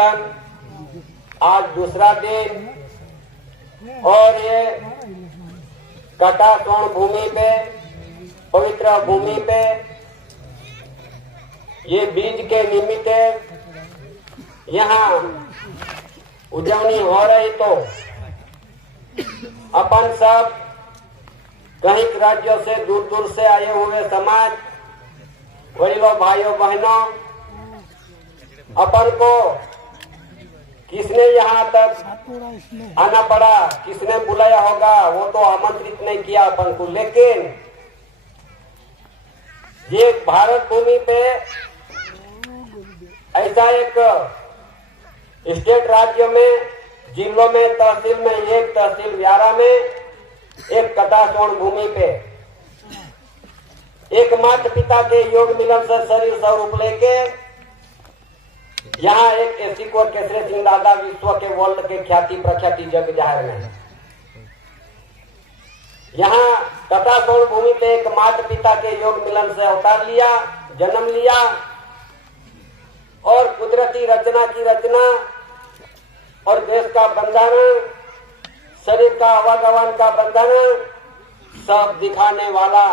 सम्मेलन आज दूसरा दिन, और ये कटा स्वर्ण भूमि पे, पवित्र भूमि पे ये बीज के निमित्त यहाँ उजवनी हो रही, तो अपन सब कई राज्यों से दूर दूर से आए हुए समाज, वडीलों, भाइयों, बहनों, अपन को किसने यहाँ तक आना पड़ा, किसने बुलाया होगा, वो तो आमंत्रित नहीं किया अपन को, लेकिन ये भारत भूमि पे ऐसा एक स्टेट राज्य में, जिलों में, तहसील में, एक तहसील व्यारा में, एक कटा स्वर्ण भूमि पे एक माता पिता के योग मिलन से शरीर स्वरूप लेके यहाँ एक एसी कोर केसरी सिंह दादा विश्व के वर्ल्ड के ख्याति प्रख्याति जग जाहिर में यहाँ कटा स्वर्ण भूमि पे एक माता पिता के योग मिलन से अवतार लिया, जन्म लिया, और कुदरती रचना की रचना और देश का बंधन, शरीर का आवागमन का बंधन सब दिखाने वाला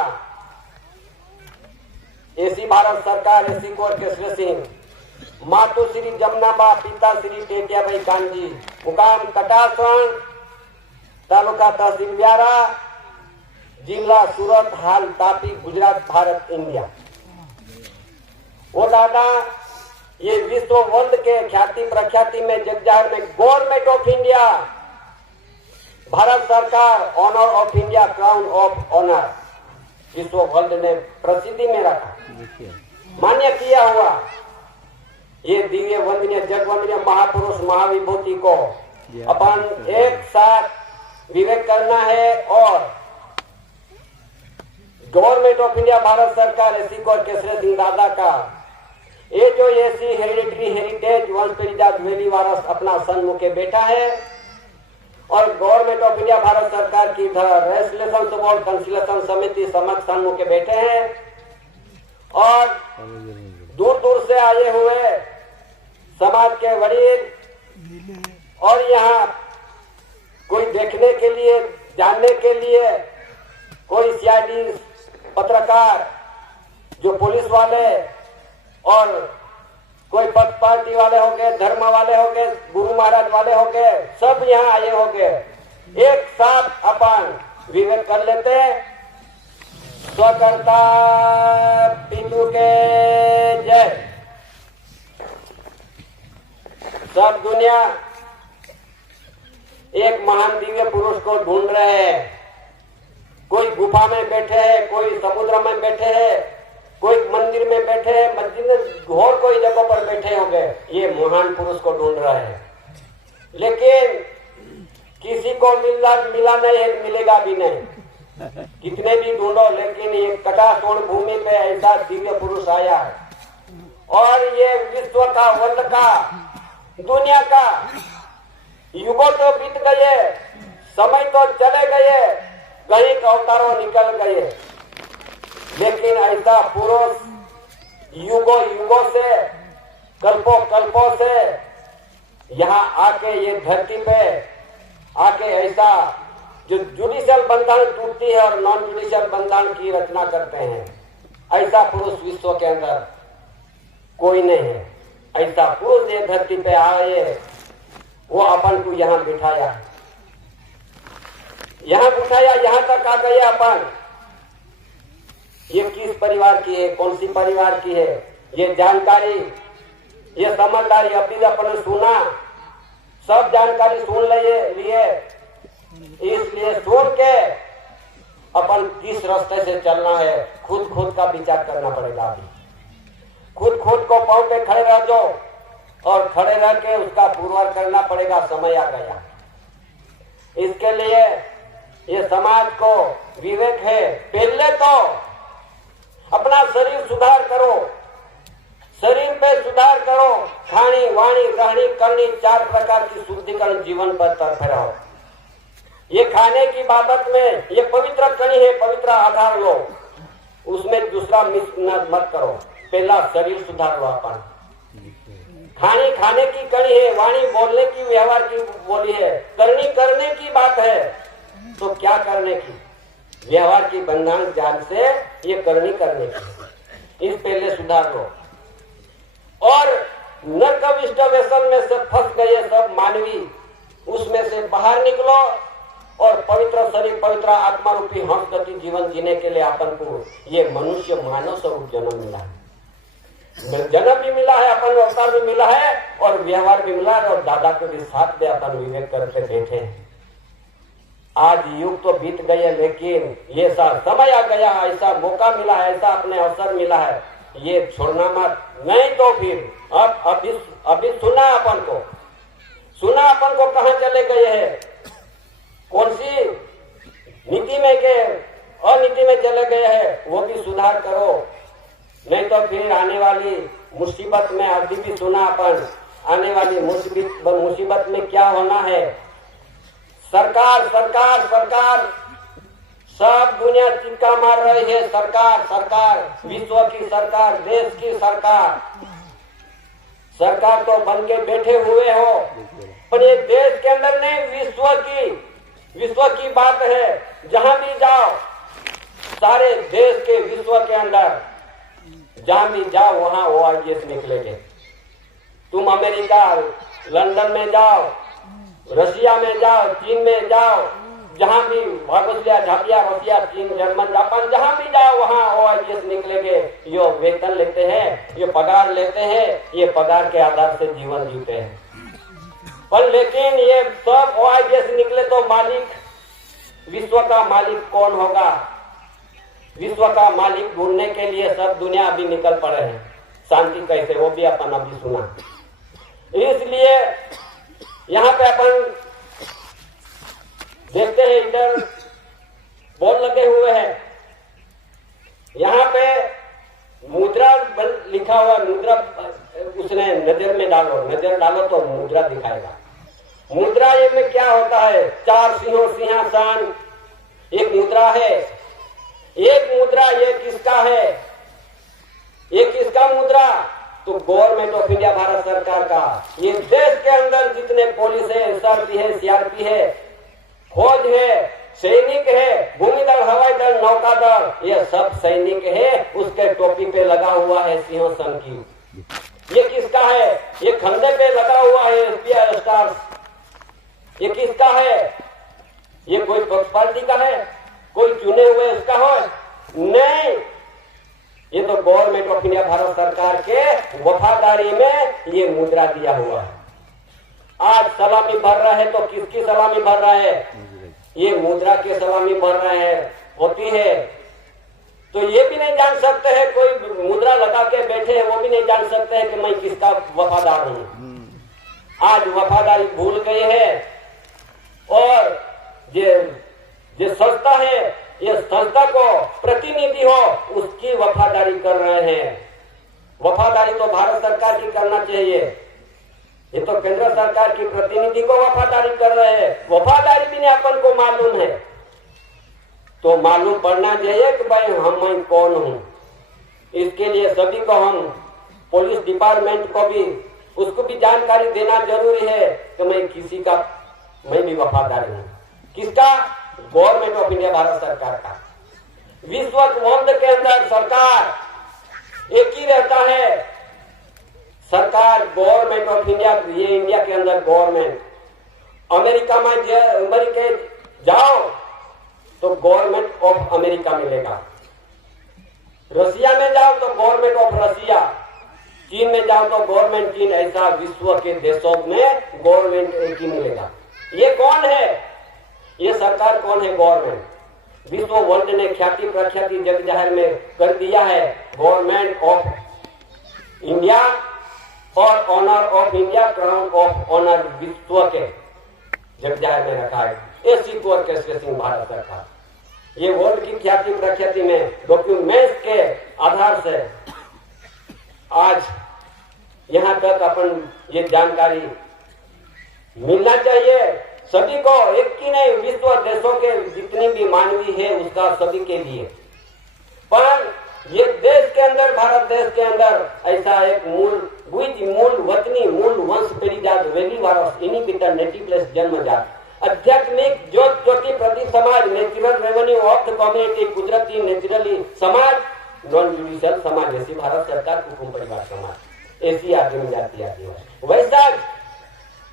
ऐसी भारत सरकार, ऐसी कोर केसरी सिंह, मातु श्री जमनाबा, पिता श्री टेटियाबाई कानजी, मुकाम कटा स्वर्ण, तालुका तहसील व्यारा, जिला सूरत, हाल तापी, गुजरात, भारत, इंडिया। वो दादा ये विश्व वर्ल्ड के ख्याति प्रख्याति में जगजाहिर में गवर्नमेंट ऑफ इंडिया, भारत सरकार, honour of India, crown of honour विश्व वर्ल्ड ने प्रसिद्धि में रखा, मान्य किया हुआ ये दिव्य वंदनीय जगवंदनीय महापुरुष महाविभूति को अपन एक साथ विवेक करना है, और गवर्नमेंट ऑफ इंडिया, भारत सरकार, ऐसी कोर केसरी सिंह दादा का ये जो ऐसी हेरिटेज वंश पीढ़ी वेली वारस अपना सन्मुखे बैठा है, और गवर्नमेंट ऑफ इंडिया, भारत सरकार की रेजिस्ट्रेशन बोर्ड कंसिलेशन समिति समक्ष सन्मुखे बैठे हैं, और दूर दूर से आए हुए समाज के वडील, और यहाँ कोई देखने के लिए, जानने के लिए, कोई सीआईडी पत्रकार, जो पुलिस वाले, और कोई पक्ष पार्टी वाले हो गए, धर्म वाले हो गए, गुरु महाराज वाले हो गए, सब यहाँ आए हो गए, एक साथ अपन विवेक कर लेते। स्वकर्ता पितु के जय। सब दुनिया एक महान दिव्य पुरुष को ढूंढ रहे हैं, कोई गुफा में बैठे हैं, कोई समुद्र में बैठे हैं, कोई मंदिर में बैठे हैं, मस्जिद में और कोई जगह पर बैठे होंगे, ये महान पुरुष को ढूंढ रहे हैं, लेकिन किसी को मिला नहीं है, मिलेगा भी नहीं, कितने भी ढूंढो, लेकिन ये कटा स्वर्ण भूमि पे ऐसा दिव्य पुरुष आया है, और ये विश्व का, वर्ल्ड का, दुनिया का, युगों तो बीत गए, समय तो चले गए, कई अवतारों निकल गए, लेकिन ऐसा पुरुष युगों युगों से, कल्पों कल्पों से यहाँ आके ये धरती पे आके ऐसा जो जुडिशियल बंधन टूटती है और नॉन जुडिशियल बंधन की रचना करते हैं, ऐसा पुरुष विश्व के अंदर कोई नहीं है। ऐसा पुरुष ये धरती पे आए, वो अपन को यहाँ बिठाया, यहाँ बिठाया, यहाँ तक आ गए अपन। ये किस परिवार की है, कौन सी परिवार की है, ये जानकारी, ये समझदारी अभी अपन सुना, सब जानकारी सुन लिए, इसलिए सुन के अपन किस रास्ते से चलना है, खुद का विचार करना पड़ेगा। अभी खुद को पांव पे खड़े रह जाओ, और खड़े रह के उसका पुरवार करना पड़ेगा, समय आ गया। इसके लिए ये समाज को विवेक है, पहले तो अपना शरीर सुधार करो, शरीर पे सुधार करो, खानी वाणी रहनी करनी 4 प्रकार की शुद्धिकरण जीवन पर तरफ रहो। ये खाने की बाबत में ये पवित्र कणी है, पवित्र आधार लो, उसमें दूसरा मिस मत करो, पहला शरीर सुधार लो अपन। खाने खाने की कड़ी है, वाणी बोलने की, व्यवहार की बोली है, करनी करने की बात है। तो क्या करने की? व्यवहार की बंधन जाल से ये करनी करने की। इस पहले सुधार लो। और नरकविष्ट व्यसन में से फंस गए सब मानवी, उसमें से बाहर निकलो और पवित्र शरीर, पवित्र आत्मा रूपी हंस गति जीवन जीने के लिए अपन को ये मनुष्य मानव स्वरूप जन्म मिला है। जन्म भी मिला है, अपन अवतार भी मिला है और व्यवहार भी मिला है। और दादा के भी साथ में अपन विवेक करके बैठे हैं। आज युग तो बीत गए, लेकिन ये सा समय आ गया, ऐसा मौका मिला है, ऐसा अपने अवसर मिला है, ये छोड़ना मत। नहीं तो फिर अभी सुना अपन को कहाँ चले गए हैं, कौन सी नीति में के अनीति में चले गए हैं, वो भी सुधार करो। नहीं तो फिर आने वाली मुसीबत में, अभी भी सुना अपन, आने वाली मुसीबत में क्या होना है। सरकार सरकार सरकार, सब दुनिया चिंका मार रही है। सरकार सरकार, विश्व की सरकार, देश की सरकार। सरकार तो बन के बैठे हुए हो, पर ये देश के अंदर नहीं, विश्व की बात है। जहां भी जाओ, सारे देश के, विश्व के अंदर जहां भी जाओ वहां ORGS निकलेंगे। तुम अमेरिका, लंदन में जाओ, रशिया में जाओ, चीन में जाओ, जहां भी भागोसिया, झापिया, रशिया, चीन, जर्मन, जापान, जहां भी जाओ वहां ORGS निकलेंगे। ये वेतन लेते हैं, ये पगार लेते हैं, ये पगार के आधार से जीवन जीते हैं। पर लेकिन ये सब ORGS निकले तो मालिक, विश्व का मालिक कौन होगा? विश्व का मालिक ढूंढने के लिए सब दुनिया अभी निकल पड़े हैं। शांति कैसे, वो भी अपन अभी सुना। इसलिए यहाँ पे अपन देखते हैं, इधर बोर्ड लगे हुए हैं, यहाँ पे मुद्रा लिखा हुआ, मुद्रा उसने नजर में डालो, नजर डालो तो मुद्रा दिखाएगा। मुद्रा ये में क्या होता है? 4 सिंहों सिंहासन, एक मुद्रा है। एक मुद्रा ये किसका है? ये किसका मुद्रा? तो गवर्नमेंट ऑफ इंडिया, भारत सरकार का। ये देश के अंदर जितने पुलिस है, SRP है, CRP है, फौज है, सैनिक है, भूमि दल, हवाई दल, नौका दल, ये सब सैनिक है। उसके टोपी पे लगा हुआ है सिंहासन की। ये किसका है? ये खंडे पे लगा हुआ है SPI स्टार्स। ये किसका है? ये कोई पक्ष पार्टी का है? कोई चुने हुए उसका हो? नहीं, ये तो गवर्नमेंट ऑफ इंडिया, भारत सरकार के वफादारी में ये मुद्रा दिया हुआ है। आज सलामी भर रहा है तो किसकी सलामी भर रहा है? ये मुद्रा की सलामी भर रहा है, होती है। तो ये भी नहीं जान सकते हैं, कोई मुद्रा लगा के बैठे हैं, वो भी नहीं जान सकते हैं कि मैं किसका वफादार हूं। आज वफादारी भूल गए हैं। और ये संस्था है, ये संस्था को प्रतिनिधि हो, उसकी वफादारी कर रहे हैं। वफादारी तो भारत सरकार की करना चाहिए, ये तो केंद्र सरकार की प्रतिनिधि को वफादारी कर रहे हैं। वफादारी भी नहीं अपन को मालूम है, तो मालूम पड़ना चाहिए कि भाई मैं कौन हूं। इसके लिए सभी को, हम पुलिस डिपार्टमेंट को भी, उसको भी जानकारी देना जरूरी है कि मैं भी वफादार हूं। किसका? गवर्नमेंट ऑफ इंडिया, भारत सरकार का। विश्व वंद के अंदर सरकार एक ही रहता है। सरकार, गवर्नमेंट ऑफ इंडिया, ये इंडिया के अंदर गवर्नमेंट। अमेरिका में अमेरिका जाओ तो गवर्नमेंट ऑफ अमेरिका मिलेगा। रशिया में जाओ तो गवर्नमेंट ऑफ रशिया, चीन में जाओ तो गवर्नमेंट चीन। ऐसा विश्व के देशों में गवर्नमेंट एक ही मिलेगा। ये कौन है? ये सरकार कौन है? गवर्नमेंट। विश्व वर्ल्ड ने ख्याति प्रख्याति जग जाहिर में कर दिया है। गवर्नमेंट ऑफ इंडिया और honour of India, crown of honour विश्व के जग जाहिर में रखा है। ऐसी को सिंह भारत सरकार, ये वर्ल्ड की ख्याति प्रख्याति में डॉक्यूमेंट्स के आधार से आज यहां तक अपन ये जानकारी मिलना चाहिए सभी को। एक की नहीं, विश्व देशों के जितने भी मानवी है उसका, सभी के लिए। पर ये देश के अंदर, भारत देश के अंदर ऐसा एक मूल वतनी, मूल वंश पेढ़ी जात वेली वारस इन्हीं बीटा नेटिव प्लेस जन्म जात आध्यात्मिक ज्योत ज्योति प्रति समाज natural revenue of the community कुदरती नेचुरली समाज नॉन जुडिशियल समाज जैसी भारत सरकार कुटुंब परिवार समाज ऐसी आदिम जाति आदिवासी। वैसा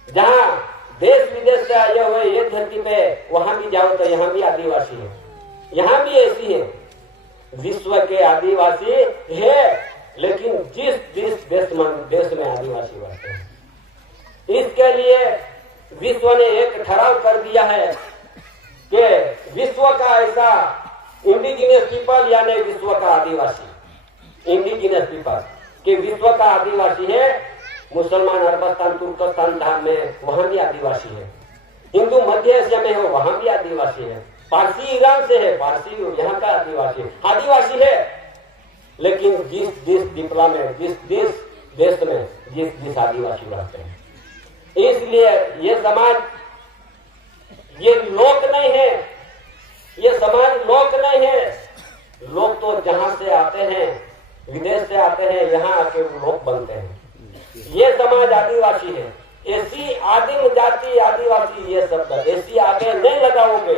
जहाँ देश विदेश से आए हुए ये धरती पे वहां भी जाओ तो यहाँ भी आदिवासी है, यहाँ भी ऐसी है। विश्व के आदिवासी है, लेकिन जिस देश में आदिवासी रहते हैं, इसके लिए विश्व ने एक ठहराव कर दिया है कि विश्व का ऐसा इंडिजिनियस पीपल यानी विश्व का आदिवासी, इंडिजिनियस पीपल कि विश्व का आदिवासी है। मुसलमान अरबस्तान तुर्कस्तान धाम में वहां भी आदिवासी है, हिंदू मध्य एशिया में हो वहां भी आदिवासी है, पारसी ईरान से है, पारसी यहाँ का आदिवासी है। लेकिन जिस डिप्ला में जिस देश में जिस आदिवासी रहते हैं, इसलिए ये समाज ये लोक नहीं है, ये समाज लोक नहीं है। लोग तो जहां से आते हैं, विदेश से आते हैं, यहाँ आके लोग बनते हैं। ये समाज आदिवासी है। ऐसी आदिम जाति आदिवासी ये शब्द ऐसी आगे नहीं लगाओगे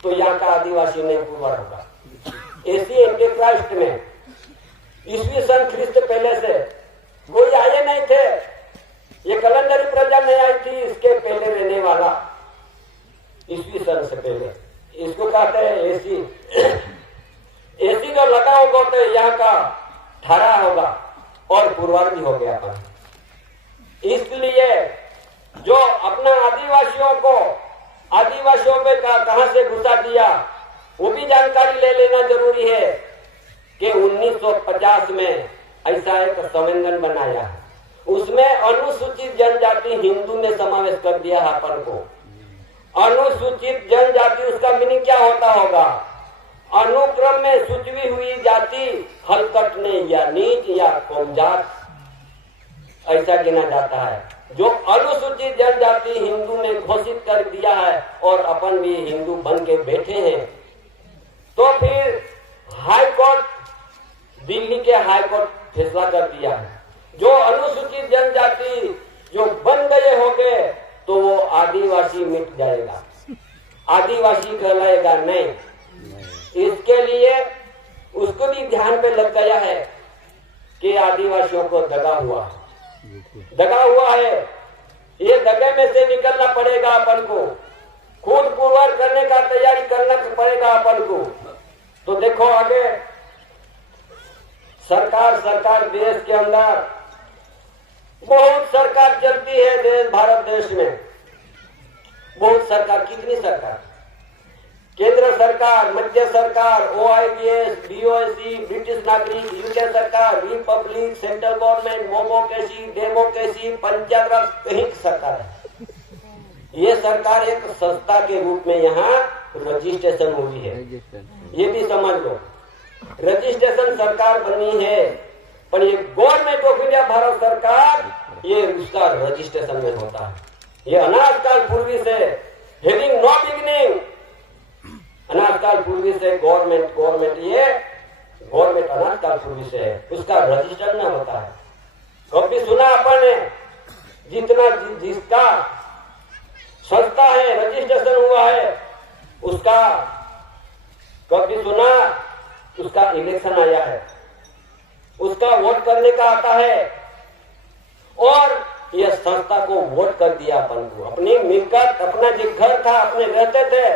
तो यहाँ का आदिवासी नहीं पूरा होगा। ऐसी एंटीक्राइस्ट में ईस्वी सन ख्रीस्त पहले से कोई आए नहीं थे। ये कलंदरी प्रजा नहीं आई थी, इसके पहले रहने वाला ईस्वी सन से पहले, इसको कहते हैं ऐसी। ऐसी जो लगा होगा तो यहाँ का ठहरा होगा और पुरवार भी हो गया था। इसलिए जो अपना आदिवासियों पे कहां से घुसा दिया वो भी जानकारी ले लेना जरूरी है कि 1950 में ऐसा एक संविधान बनाया, उसमें अनुसूचित जनजाति हिंदू में समावेश कर दिया है अपन को। अनुसूचित जनजाति उसका मीनिंग क्या होता होगा? अनुक्रम में सूची हुई जाति हलकटने या नीच या कमजात ऐसा गिना जाता है। जो अनुसूचित जनजाति हिंदू ने घोषित कर दिया है और अपन भी हिंदू बन के बैठे हैं, तो फिर हाई कोर्ट, दिल्ली के हाई कोर्ट फैसला कर दिया है जो अनुसूचित जनजाति जो बन गए होंगे तो वो आदिवासी मिट जाएगा, आदिवासी कहलाएगा नहीं। इसके लिए उसको भी ध्यान पे लग गया है कि आदिवासियों को दगा हुआ है। ये दगे में से निकलना पड़ेगा अपन को, खुद पुरवार करने का तैयारी करना पड़ेगा अपन को। तो देखो आगे सरकार देश के अंदर बहुत सरकार चलती है, भारत देश में बहुत सरकार। कितनी सरकार? केंद्र सरकार, मध्य सरकार, OIBS, BOC, ब्रिटिश नागरिक, यूके सरकार, रिपब्लिक, सेंट्रल गवर्नमेंट, मोमोक्रेसी, डेमोक्रेसी, पंचायत राज, कहीं सरकार है। ये सरकार एक संस्था के रूप में यहाँ रजिस्ट्रेशन हुई है, ये भी समझ लो। रजिस्ट्रेशन सरकार बनी है, पर ये गवर्नमेंट ऑफ इंडिया भारत सरकार ये उसका रजिस्ट्रेशन में होता है। ये अनाजकाल पूर्वी से हैविंग नो बिगिनिंग, अनाजकाल पूर्वी से गवर्नमेंट ये गवर्नमेंट अनाजकाल पूर्वी से है, उसका रजिस्टर न होता है। कभी सुना अपन ने जिसका संस्था है रजिस्ट्रेशन हुआ है उसका कभी सुना उसका इलेक्शन आया है, उसका वोट करने का आता है और यह संस्था को वोट कर दिया अपन को। अपनी मिलकत, अपना जो घर था, अपने रहते थे,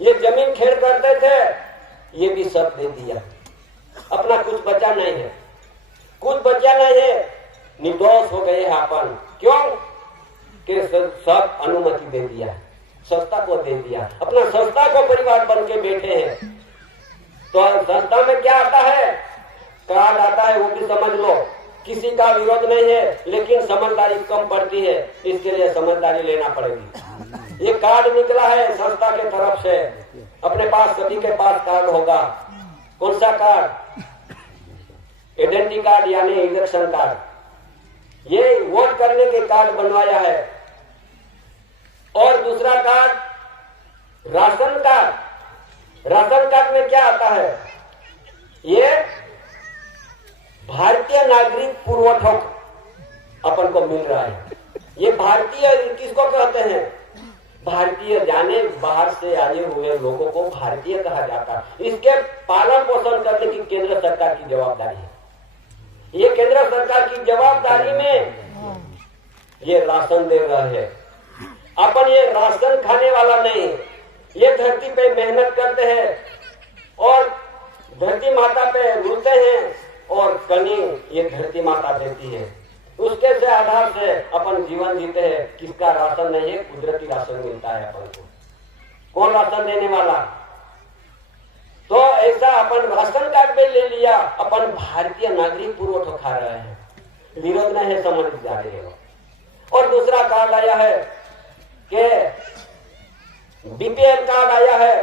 ये जमीन खेड़ करते थे, ये भी सब दे दिया। अपना कुछ बचा नहीं है, कुछ बचा नहीं है, निर्दोष हो गए हैं अपन। क्यों? कि सब अनुमति दे दिया, संस्था को दे दिया, अपना संस्था को परिवार बन के बैठे हैं। तो संस्था में क्या आता है? कार्ड आता है, वो भी समझ लो। किसी का विरोध नहीं है, लेकिन समझदारी कम पड़ती है, इसके लिए समझदारी लेना पड़ेगी। ये कार्ड निकला है संस्था के तरफ से, अपने पास सभी के पास कार्ड होगा। कौन सा कार्ड? आइडेंटिटी कार्ड यानी इलेक्शन कार्ड। ये वोट करने के कार्ड बनवाया है। और दूसरा card ration card. Ration card में क्या आता है? ये भारतीय नागरिक पुरवठा अपन को मिल रहा है। ये भारतीय किसको कहते हैं? भारतीय, जाने बाहर से आए हुए लोगों को भारतीय कहा जाता है। इसके पालन पोषण करने की केंद्र सरकार की जवाबदारी है। ये केंद्र सरकार की जवाबदारी में ये राशन दे रहे हैं। अपन ये राशन खाने वाला नहीं, ये धरती पे मेहनत करते हैं और धरती माता पे रुलते हैं और कनी ये धरती माता देती है। उसके से आधार से अपन जीवन जीते हैं। किसका राशन नहीं है? कुदरती राशन मिलता है अपन को। कौन राशन देने वाला? तो ऐसा अपन राशन कार्ड पे ले लिया, अपन भारतीय नागरिक पुरवठा खा रहे हैं। विरोध नहीं है, समझ जा रहे हो। और दूसरा कार्ड आया है कि बीपीएल कार्ड आया है।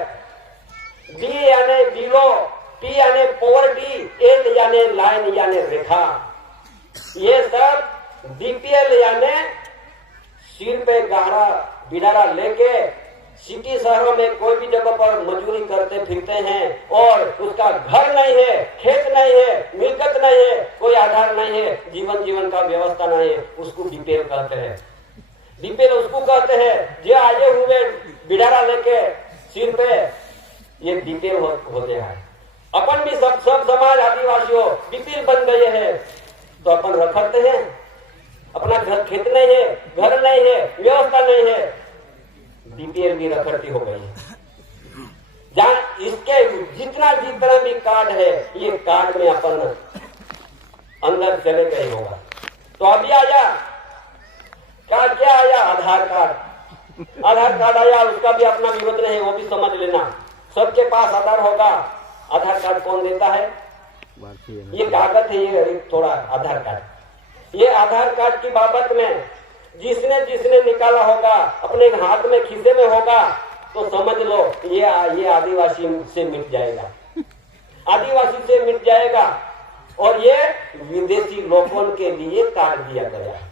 बी यानी बिलो, पी यानी पॉवर्टी, एल यानी लाइन यानी रेखा। ये सब बीपीएल यानी सिर पे गहरा बिडारा लेके सिटी शहरों में कोई भी जगह पर मजदूरी करते फिरते हैं और उसका घर नहीं है, खेत नहीं है, मिलकत नहीं है, कोई आधार नहीं है, जीवन का व्यवस्था नहीं है, उसको बीपीएल कहते हैं। बीपीएल उसको कहते हैं जो आए हुए बिडारा लेके सिर पे, ये बीपीएल होते हैं। अपन भी सब समाज आदिवासियों बीपीएल बन गए हैं, तो अपन रखते हैं। अपना घर, खेत नहीं है, घर नहीं है, व्यवस्था नहीं है, बीपीएल भी रखती हो गई है। जहां इसके जितना भी कार्ड है, ये कार्ड में अपन अंदर चले गए होगा। तो अभी आया कार्ड, क्या आया? आधार कार्ड। आधार कार्ड आया, उसका भी अपना विरोध नहीं, वो भी समझ लेना। सबके पास आधार होगा। आधार कार्ड कौन देता है? ये कागज है, ये थोड़ा आधार कार्ड। ये आधार कार्ड की बाबत में जिसने निकाला होगा, अपने हाथ में खीसे में होगा, तो समझ लो ये आदिवासी से मिट जाएगा। आदिवासी से मिट जाएगा। और ये विदेशी लोगों के लिए कार्ड दिया गया है।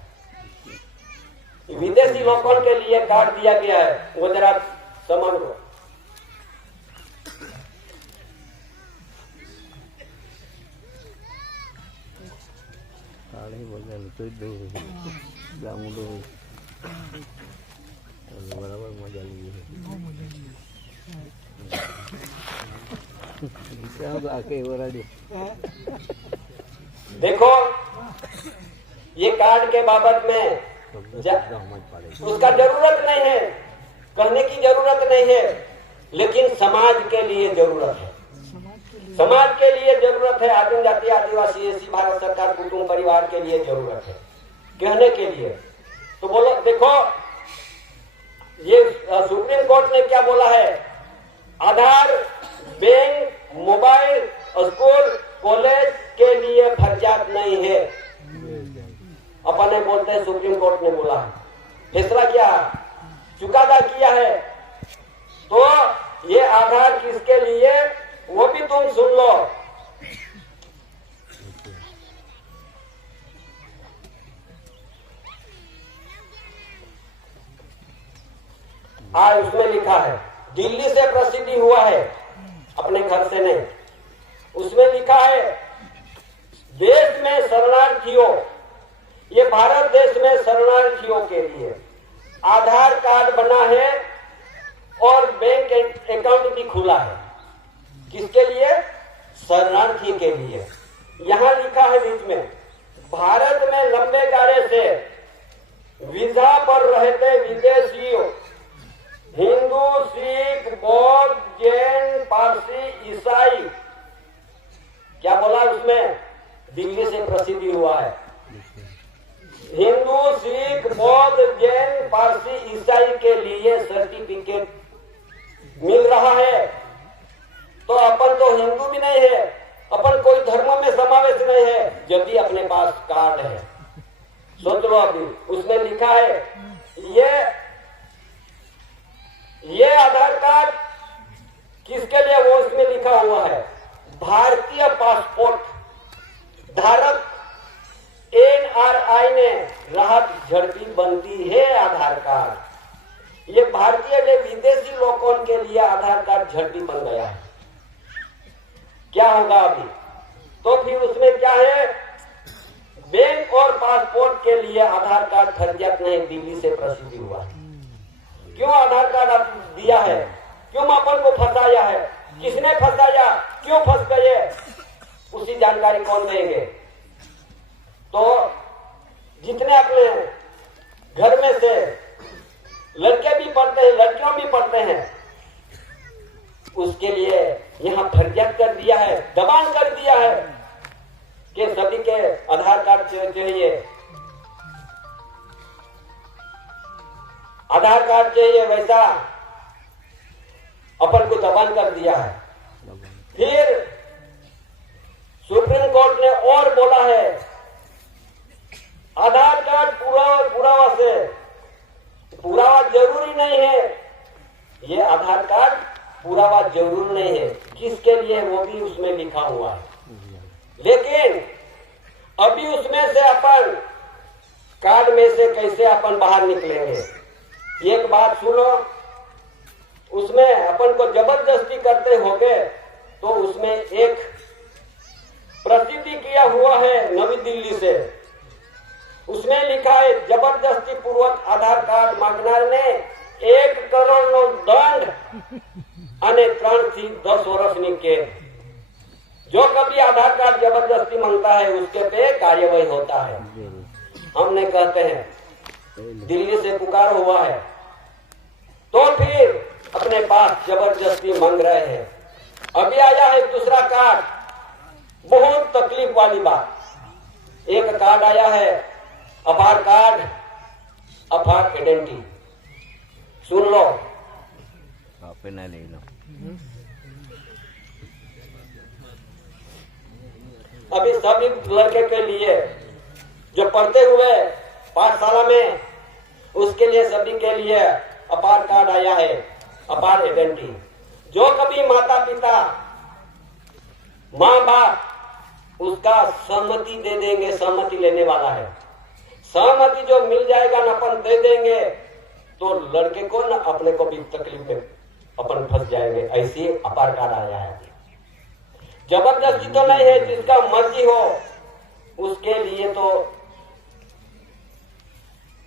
विदेशी लोगों के लिए कार्ड दिया गया है, वो जरा समझ लो। बराबर मजा लिए देखो, ये कार्ड के बाबत में उसका जरूरत नहीं है, कहने की जरूरत नहीं है, लेकिन समाज के लिए जरूरत है। समाज के लिए जरूरत है। आदिम जाति आदिवासी एसी भारत सरकार कुटुंब परिवार के लिए जरूरत है कहने के लिए। तो बोलो, देखो ये सुप्रीम कोर्ट ने क्या बोला है? आधार बैंक, मोबाइल, स्कूल, कॉलेज के लिए फर्जियात नहीं है। अपन ने बोलते हैं सुप्रीम कोर्ट ने बोला है, फैसला किया, चुकादा किया है। तो ये आधार किसके लिए, वो भी तुम सुन लो। आज उसमें लिखा है, दिल्ली से प्रसिद्धि हुआ है, अपने घर से नहीं। उसमें लिखा है, देश में शरणार्थियों, ये भारत देश में शरणार्थियों के लिए आधार कार्ड बना है और बैंक अकाउंट भी खुला है। किसके लिए? शरणार्थी के लिए। यहां लिखा है बीच में, भारत में लंबे गाड़े से वीजा पर रहते विदेशियों, हिंदू, सिख, बौद्ध, जैन, पारसी, ईसाई, क्या बोला उसमें? दिल्ली से प्रसिद्धि हुआ है। हिंदू, सिख, बौद्ध, जैन, पारसी, ईसाई के लिए सर्टिफिकेट मिल रहा है। तो अपन तो हिंदू भी नहीं है, अपन कोई धर्म में समावेश नहीं है, जब भी अपने पास कार्ड है। सोच लो, अभी उसमें लिखा है ये आधार कार्ड किसके लिए, वो उसमें लिखा हुआ है, भारतीय पासपोर्ट धारक NRI ने राहत झड़पी बनती है आधार कार्ड। ये भारतीय के विदेशी लोगों के लिए आधार कार्ड झड़पी बन गया है। क्या होगा अभी? तो फिर उसमें क्या है, बैंक और पासपोर्ट के लिए आधार कार्ड फर्जियत नहीं, दिल्ली से प्रसिद्धि हुआ। क्यों आधार कार्ड आप दिया है, क्यों अपन को फंसाया है, किसने फंसाया, क्यों फंस गए, उसी जानकारी कौन देंगे। तो जितने अपने घर में से लड़के भी पढ़ते हैं, लड़कियों भी पढ़ते हैं, उसके लिए यहाँ फर्जियत कर दिया है, दबान कर दिया है कि सभी के आधार कार्ड चाहिए, आधार कार्ड चाहिए, वैसा अपन को दबान कर दिया है। फिर सुप्रीम कोर्ट ने और बोला है, आधार कार्ड पुरावा से पुरावा जरूरी नहीं है, ये आधार कार्ड पुरावा जरूरी नहीं है, किसके लिए वो भी उसमें लिखा हुआ है। लेकिन अभी उसमें से अपन कार्ड में से कैसे अपन बाहर निकलेंगे, एक बात सुनो, उसमें अपन को जबरदस्ती करते होंगे तो उसमें एक प्रसिद्धि किया हुआ है नवी दिल्ली से, उसमें लिखा है जबरदस्ती पूर्वक आधार कार्ड मांगनारने 1 करोड़ નો દંડ અને 3 થી 10 વર્ષની કેદ। जो कभी आधार कार्ड जबरदस्ती मांगता है उसके पे कार्यवाही होता है। हमने कहते हैं दिल्ली से पुकार हुआ है तो फिर अपने पास जबरदस्ती मांग रहे हैं। अभी आया है दूसरा कार्ड, बहुत तकलीफ वाली बात। एक कार्ड आया है आधार कार्ड, आधार आइडेंटिटी, सुन लो, आपे ना ले लो। अभी सभी लड़के के लिए जो पढ़ते हुए पाठशाला में, उसके लिए सभी के लिए आधार कार्ड आया है, आधार आइडेंटिटी। जो कभी माता पिता माँ बाप उसका सहमति दे देंगे, सहमति लेने वाला है, सहमति जो मिल जाएगा ना अपन दे देंगे तो लड़के को ना अपने को भी तकलीफ में अपन फंस जाएंगे। ऐसी आधार कार्ड आया है, जबरदस्ती तो नहीं है, जिसका मर्जी हो उसके लिए, तो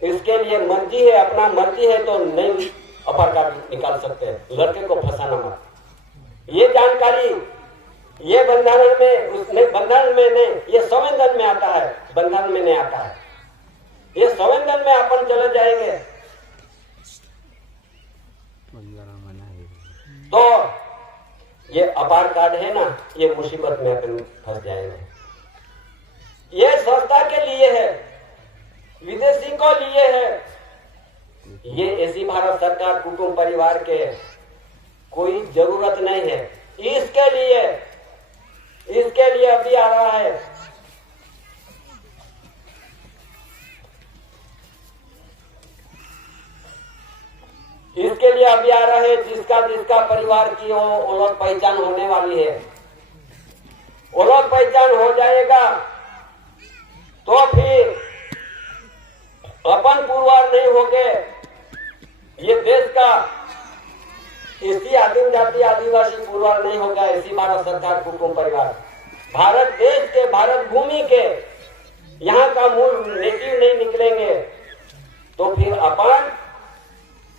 इसके लिए मर्जी है, अपना मर्जी है तो नहीं आधार कार्ड निकाल सकते हैं। लड़के को फंसाना मत। ये जानकारी ये बंधारण में, उसमें बंधारण में नहीं, ये संविधान में आता है, बंधारण में नहीं आता है। ये संविधान में अपन चले जाएंगे तो ये आधार कार्ड है ना, ये मुसीबत में अपन फंस जाएंगे। ये संस्था के लिए है, विदेशी को लिए है, ये ऐसी भारत सरकार कुटुंब परिवार के कोई जरूरत नहीं है। इसके लिए अभी आ रहा है, इसके लिए अभी आ रहा है, जिसका परिवार की वो लोग पहचान होने वाली है, वो लोग पहचान हो जाएगा तो फिर अपन पुरवार नहीं होंगे। ये देश का इसी आदिम जाति आदिवासी पुरवार नहीं होगा, इसी भारत सरकार कुटुंब परिवार, भारत देश के, भारत भूमि के यहाँ का मूल नेटिव नहीं निकलेंगे तो फिर अपन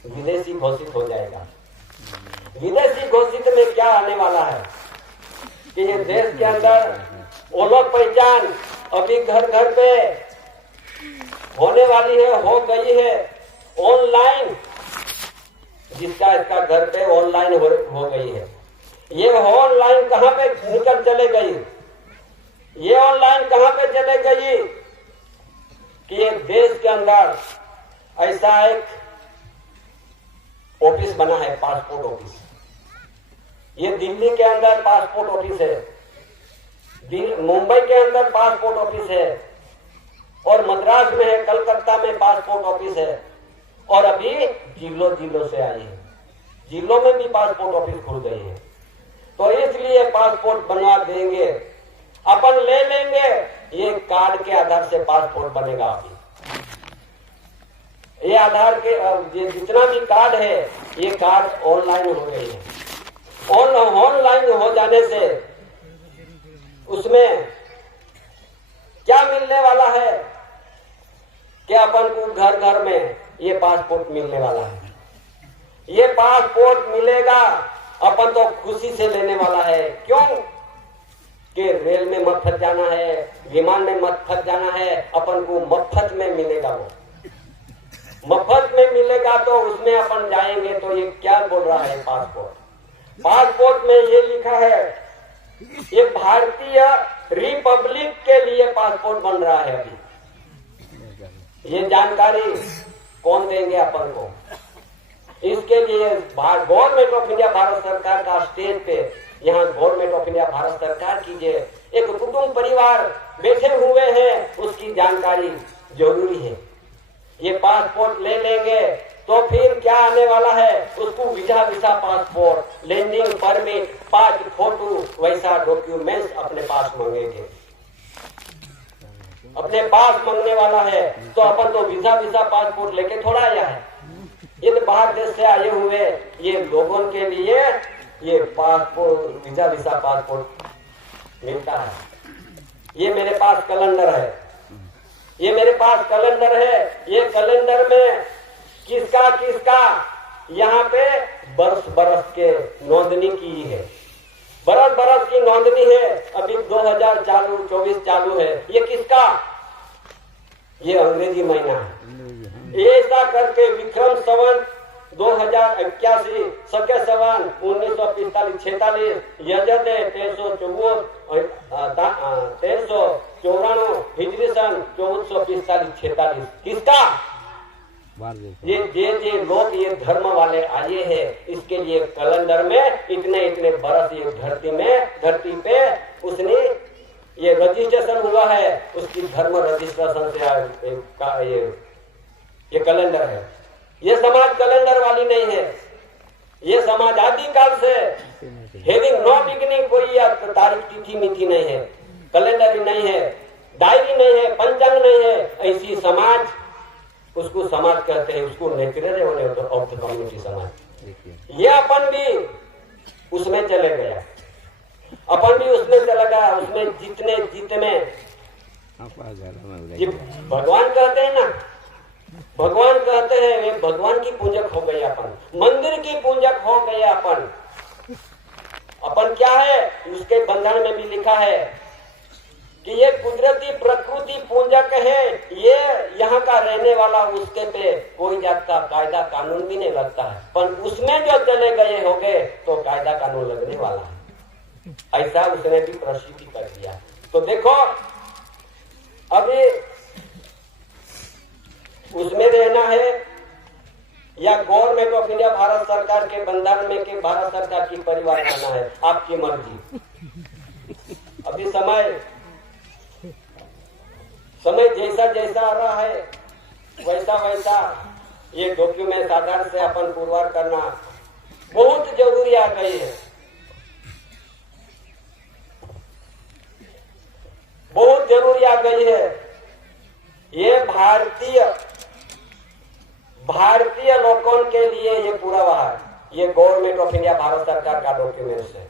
विदेशी घोषित हो जाएगा। विदेशी घोषित में क्या आने वाला है कि ये देश के अंदर वो लोग पहचान अभी घर घर पे होने वाली है, हो गई है ऑनलाइन, जिसका इसका घर पे ऑनलाइन हो गई है। ये ऑनलाइन कहाँ पे निकल चले गई, ये ऑनलाइन कहाँ पे चले गई कि ये देश के अंदर ऐसा एक ऑफिस बना है, पासपोर्ट ऑफिस। ये दिल्ली के अंदर पासपोर्ट ऑफिस है, मुंबई के अंदर पासपोर्ट ऑफिस है, और मद्रास में है, कलकत्ता में पासपोर्ट ऑफिस है, और अभी जिलों से आई है, जिलों में भी पासपोर्ट ऑफिस खुल गई है। तो इसलिए पासपोर्ट बनवा देंगे, अपन ले लेंगे, ये कार्ड के आधार से पासपोर्ट बनेगा। अभी ये आधार के ये जितना भी कार्ड है, ये कार्ड ऑनलाइन हो गई है। ऑनलाइन हो जाने से उसमें क्या मिलने वाला है कि अपन को घर घर में ये पासपोर्ट मिलने वाला है। ये पासपोर्ट मिलेगा, अपन तो खुशी से लेने वाला है। क्यों कि रेल में मत फंस जाना है, विमान में मत फंस जाना है, अपन को मफत में मिलेगा। वो मफत में मिलेगा तो उसमें अपन जाएंगे। तो ये क्या बोल रहा है पासपोर्ट? पासपोर्ट में ये लिखा है, ये भारतीय रिपब्लिक के लिए पासपोर्ट बन रहा है। अभी ये जानकारी कौन देंगे अपन को? इसके लिए गवर्नमेंट ऑफ इंडिया भारत सरकार का स्टेज पे, यहाँ गवर्नमेंट ऑफ इंडिया भारत सरकार की जो एक कुटुंब परिवार बैठे हुए हैं, उसकी जानकारी जरूरी है। ये पासपोर्ट ले लेंगे तो फिर क्या आने वाला है? उसको visa passport, landing permit, 5 photo वैसा डॉक्यूमेंट्स अपने पास मांगेंगे, अपने पास मांगने वाला है। तो अपन तो वीजा पासपोर्ट लेके थोड़ा आया है। ये तो बाहर देश से आए हुए ये लोगों के लिए ये पासपोर्ट, वीजा पासपोर्ट मिलता है। ये मेरे पास कैलेंडर है, ये मेरे पास कैलेंडर है। ये कैलेंडर में किसका किसका यहाँ पे बरस बरस के नोंदनी की है, बरस बरस की नोंदनी है। अभी 2024 चालू है। ये किसका? ये अंग्रेजी महीना है। ऐसा करके विक्रम संवत 2081, सके सवन 1945-46, यजद 1394 हिजरी सन 1445-46। किसका? ये लोग ये धर्म वाले आए हैं, इसके लिए कैलेंडर में इतने बरस ये धरती पे उसने ये रजिस्ट्रेशन हुआ है। उसकी धर्म रजिस्ट्रेशन से ये कैलेंडर है। ये समाज कैलेंडर वाली नहीं है। ये समाज आदिकाल से हैविंग नो बिगिनिंग, कोई तारीख तिथि मिति नहीं है, कैलेंडर नहीं है, डायरी नहीं है, पंचांग नहीं है। ऐसी समाज, उसको समाज कहते हैं, उसको नेचुरल ऑफ द कम्युनिटी समाज। ये अपन भी उसमें चले गया, अपन भी उसमें चला गया। उसमें जितने भगवान कहते हैं ना, भगवान कहते हैं, वे भगवान की पूजक हो गए अपन, मंदिर की पूजक हो गए अपन क्या है? उसके बंधन में भी लिखा है कि ये कुदरती प्रकृति पूजक है। ये यहाँ का रहने वाला, उसके पे कोई जात का कायदा कानून भी नहीं लगता है, पर उसमें जो चले गए होंगे तो कायदा कानून लगने वाला है। ऐसा उसने भी प्रसिद्धि कर दिया। तो देखो अभी उसमें रहना है या गवर्नमेंट ऑफ इंडिया भारत सरकार के बंधन में के भारत सरकार की परिवार रहना है, आपकी मर्जी। अभी समय जैसा आ रहा है वैसा ये डॉक्यूमेंट आधार से अपन पुरवार करना बहुत जरूरी आ गई है, बहुत जरूरी आ गई है। ये भारतीय लोगों के लिए ये पूरा बाहर, ये गवर्नमेंट ऑफ इंडिया भारत सरकार का डॉक्यूमेंट्स है।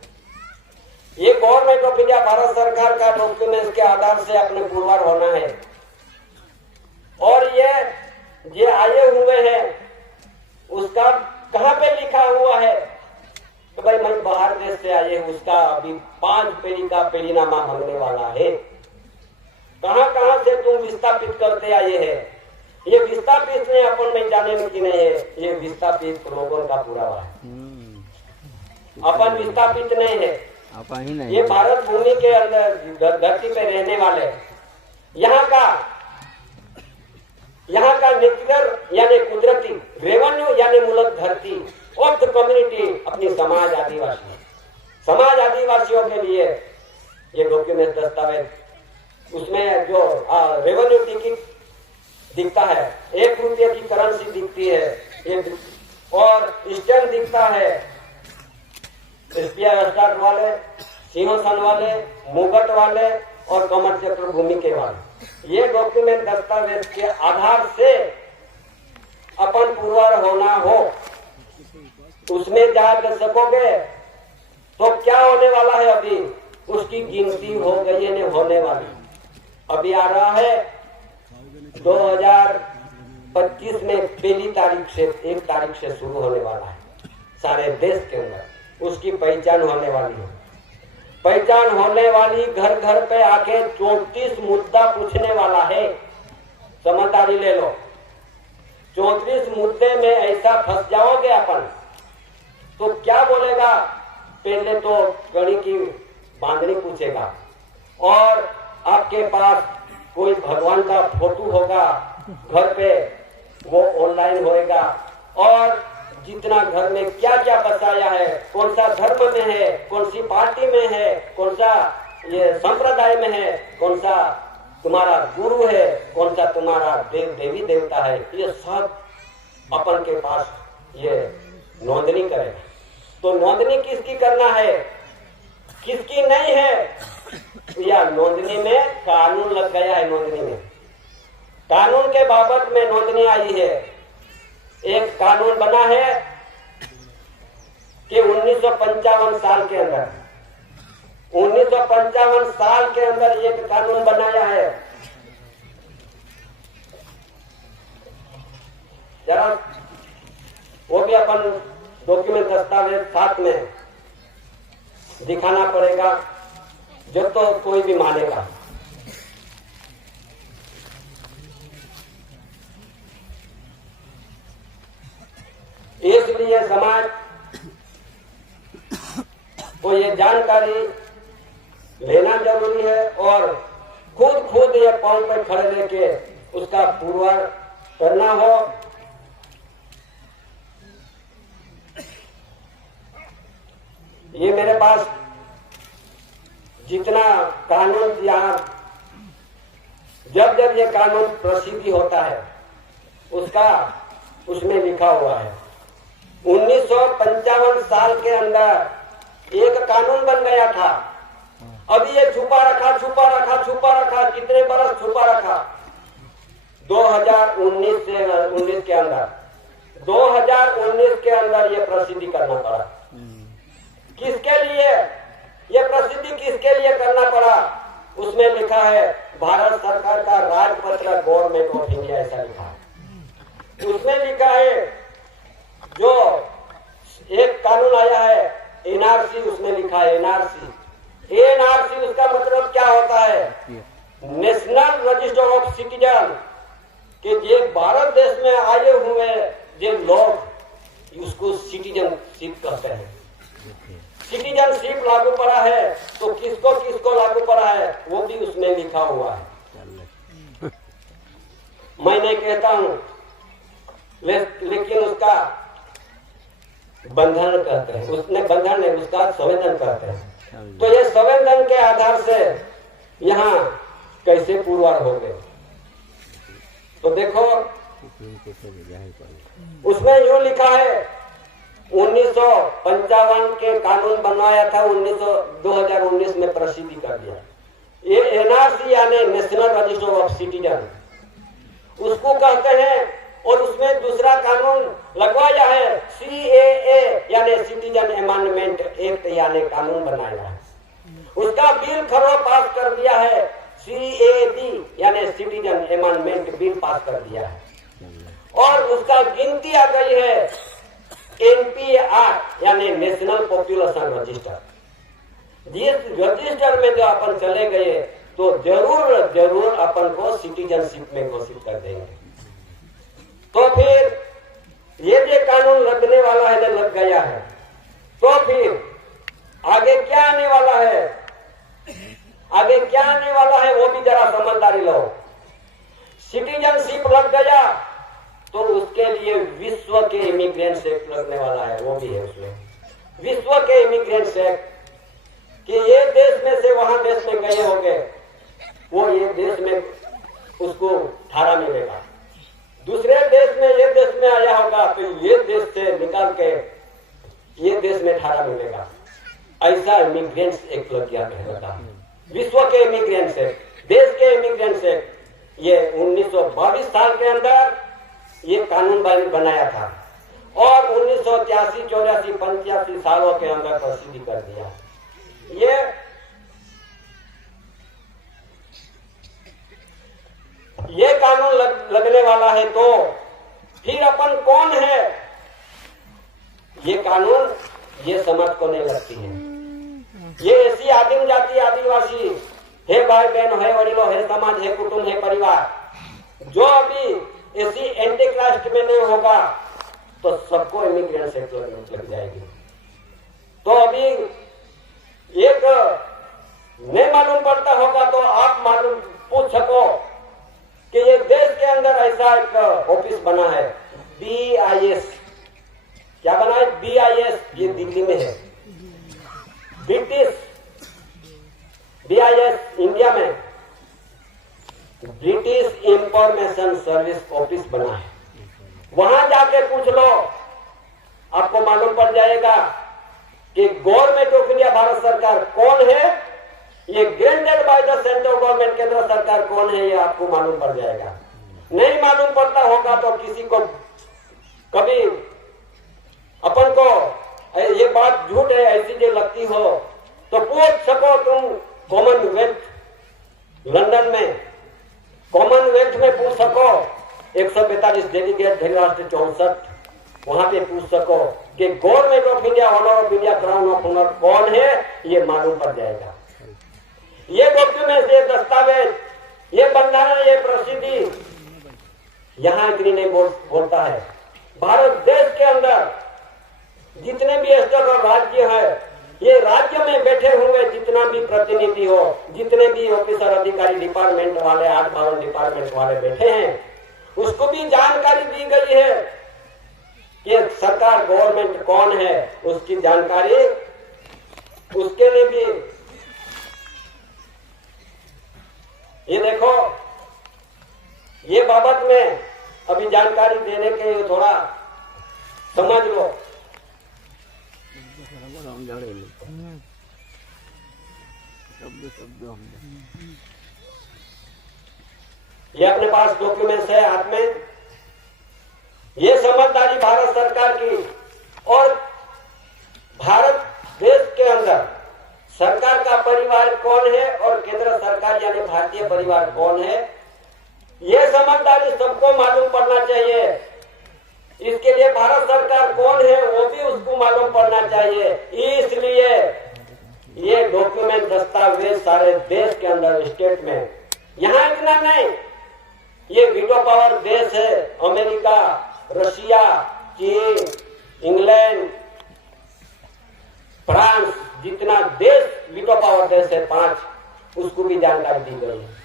ये गवर्नमेंट ऑफ इंडिया भारत सरकार का डॉक्यूमेंट्स के आधार से अपने पुरवार होना है। और ये आए हुए हैं, उसका कहाँ पे लिखा हुआ है? तो भाई मैं बाहर देश से आए हूँ, उसका अभी 5 पेड़ी का पेड़ीनामा मांगने वाला है। कहाँ से तुम विस्थापित करते आए हैं? ये विस्थापित ने अपन में जाने में की नहीं है, ये विस्थापित लोगों का पूरा है। अपन विस्थापित नहीं है, ये भारत भूमि के अंदर धरती पे रहने वाले, यहाँ का नेचुरल यानी कुदरती, रेवेन्यू यानी मूलक धरती ऑफ द कम्युनिटी, अपनी समाज आदिवासियों के लिए ये डॉक्यूमेंट दस्तावेज, उसमें जो रेवेन्यू टिकट दिखता है, 1 रुपये की करेंसी दिखती है, और स्टैम्प दिखता है, स्टार्ट वाले, सिंहासन वाले, मुगट वाले और कमर चक्र भूमि के वाले। ये डॉक्यूमेंट दस्तावेज के आधार से अपन पुरवार होना हो, उसमें जा सकोगे। तो क्या होने वाला है? अभी उसकी गिनती हो गई है होने वाली। अभी आ रहा है 2025 में पहली तारीख से 1 तारीख से शुरू होने वाला है सारे देश के अंदर, उसकी पहचान होने वाली है। पहचान होने वाली, घर घर पे आके 34 मुद्दा पूछने वाला है। समझदारी ले लो, 34 मुद्दे में ऐसा फंस जाओगे अपन तो क्या बोलेगा। पहले तो गणी की बांधनी पूछेगा और आपके पास कोई भगवान का फोटो होगा घर पे, वो ऑनलाइन होएगा और जितना घर में क्या क्या बताया है, कौन सा धर्म में है, कौन सी पार्टी में है, कौन सा ये संप्रदाय में है, कौन सा तुम्हारा गुरु है, कौन सा तुम्हारा देवी देवता है, ये सब अपन के पास ये नोंदनी करेगा। तो नोंदनी किसकी करना है, किसकी नहीं है, या नोंदनी में कानून लग गया है। नोंदनी में कानून के बाबत में नोंदनी आई है। एक कानून बना है कि 1955 साल के अंदर 1955 साल के अंदर एक कानून बनाया है। जरा वो भी अपन डॉक्यूमेंट दस्तावेज साथ में दिखाना पड़ेगा, जब तो कोई भी मानेगा। इसलिए समाज को ये जानकारी लेना जरूरी है और खुद ये पांव पर खड़े लेके उसका पूर्वार करना हो। ये मेरे पास जितना कानून यहाँ जब जब ये कानून प्रसिद्धि होता है उसमें लिखा हुआ है 1955 साल के अंदर एक कानून बन गया था। अभी ये छुपा रखा कितने बरस छुपा रखा। 2019 के अंदर 2019 के अंदर ये प्रसिद्धि करना पड़ा। किसके लिए ये प्रसिद्धि किसके लिए करना पड़ा, उसमें लिखा है भारत सरकार का राजपत्र गवर्नमेंट ऑफ इंडिया, ऐसा लिखा है। उसमें लिखा है जो एक कानून आया है एनआरसी, उसमें लिखा है एनआरसी उसका मतलब क्या होता है, नेशनल रजिस्टर ऑफ सिटीजन, कि ये भारत देश में आए हुए जो लोग उसको सिटीजनशिप कहते हैं। सिटीजनशिप लागू पड़ा है तो किसको किसको लागू पड़ा है वो भी उसमें लिखा हुआ है। मैं नहीं कहता हूं, लेकिन उसका बंधन कहते हैं, उसने बंधन है, उसका संवेदन कहते हैं। तो ये संवेदन के आधार से यहाँ कैसे पुरवार हो गए, तो देखो उसमें यूं लिखा है 1955 के कानून बनाया था, 2019 में प्रसिद्धि कर दिया। ये एनआरसी यानी नेशनल रजिस्टर ऑफ सिटीजन उसको कहते हैं। और उसमें दूसरा कानून लगवाया है CAA यानी सिटीजन अमेंडमेंट एक्ट यानी कानून बनाया है। उसका बिल खरो पास कर दिया है, CAB यानी सिटीजन अमेंडमेंट बिल पास कर दिया है। और उसका गिनती आ गई है NPR यानी नेशनल पॉपुलेशन रजिस्टर। जिस रजिस्टर में जो अपन चले गए तो जरूर अपन को सिटीजनशिप में घोषित कर देंगे। तो फिर ये जो कानून लगने वाला है, लग गया है, तो फिर आगे क्या आने वाला है, आगे क्या आने वाला है वो भी जरा समझदारी लो। सिटीजनशिप लग गया तो उसके लिए विश्व के इमिग्रेंट्स एक्ट लगने वाला है, वो भी है उसमें विश्व के इमिग्रेंट्स एक्ट कि ये देश में से वहां देश में गए होंगे, वो ये देश में उसको ठारा मिलेगा। दूसरे देश में ये देश में आया होगा तो ये देश से निकाल के ये देश में ठारा मिलेगा। ऐसा इमिग्रेंट्स एक्ट लग गया कहता है। विश्व के इमिग्रेंट्स एक्ट, देश के इमिग्रेंट्स एक्ट, ये 1922 साल के अंदर ये कानून बनाया था और 1983, 84, 85 सालों के अंदर प्रसिद्धि कर दिया। ये ये कानून लगने वाला है तो फिर अपन कौन है? ये कानून ये समझ को नहीं लगती है। ये ऐसी आदिम जाति आदिवासी है, भाई बहन है, वडीलो है, समाज है, कुटुंब है, परिवार, जो अभी ऐसी एंटी कास्ट में नहीं होगा तो सबको इमिग्रेंट एक्ट लग जाएगी। तो अभी एक नहीं मालूम पड़ता होगा तो आप मालूम पूछ सको कि ये देश के अंदर ऐसा एक ऑफिस बना है, BIS। क्या बना है? BIS। ये दिल्ली में है। ब्रिटिश BIS इंडिया में ब्रिटिश इंफॉर्मेशन सर्विस ऑफिस बना है। वहां जाके पूछ लो, आपको मालूम पड़ जाएगा कि गवर्नमेंट ऑफ इंडिया भारत सरकार कौन है, ये granted by the central government केंद्र सरकार कौन है, ये आपको मालूम पड़ जाएगा। नहीं मालूम पड़ता होगा तो किसी को कभी अपन को ये बात झूठ है ऐसी जो लगती हो तो पूछ सको तुम कॉमनवेल्थ लंदन में, कॉमनवेल्थ में पूछ सको 142 डेलीगेट राष्ट्र 64, वहां पे पूछ सको कि government of India, honour of India, crown of honour कौन है, ये मालूम पड़ जाएगा। ये डॉक्यूमेंट, ये दस्तावेज, ये बंधारण, ये प्रसिद्धि यहां इतनी नहीं बोलता है। भारत देश के अंदर जितने भी स्टेट और राज्य है, ये राज्य में बैठे हुए जितना भी प्रतिनिधि हो, जितने भी ऑफिसर अधिकारी डिपार्टमेंट वाले, 8-12 डिपार्टमेंट वाले बैठे हैं, उसको भी जानकारी दी गई है कि सरकार गवर्नमेंट कौन है, उसकी जानकारी उसके लिए भी। ये देखो, ये बाबत में अभी जानकारी देने के लिए थोड़ा समझ लो। ये अपने पास डॉक्यूमेंट्स है हाथ में। ये समझदारी भारत सरकार की, और भारत देश के अंदर सरकार का परिवार कौन है और केंद्र सरकार यानी भारतीय परिवार कौन है, ये समझदारी सबको मालूम पड़ना चाहिए। इसके लिए भारत सरकार कौन है वो भी उसको मालूम पड़ना चाहिए। इसलिए ये डॉक्यूमेंट, दस्तावेज सारे देश के अंदर, स्टेट में, यहां इतना नहीं, ये वीटो पावर देश है। अमेरिका, रशिया, चीन, इंग्लैंड, फ्रांस, जितना देश वीटो पावर देश है 5, उसको भी जानकारी दी गई है।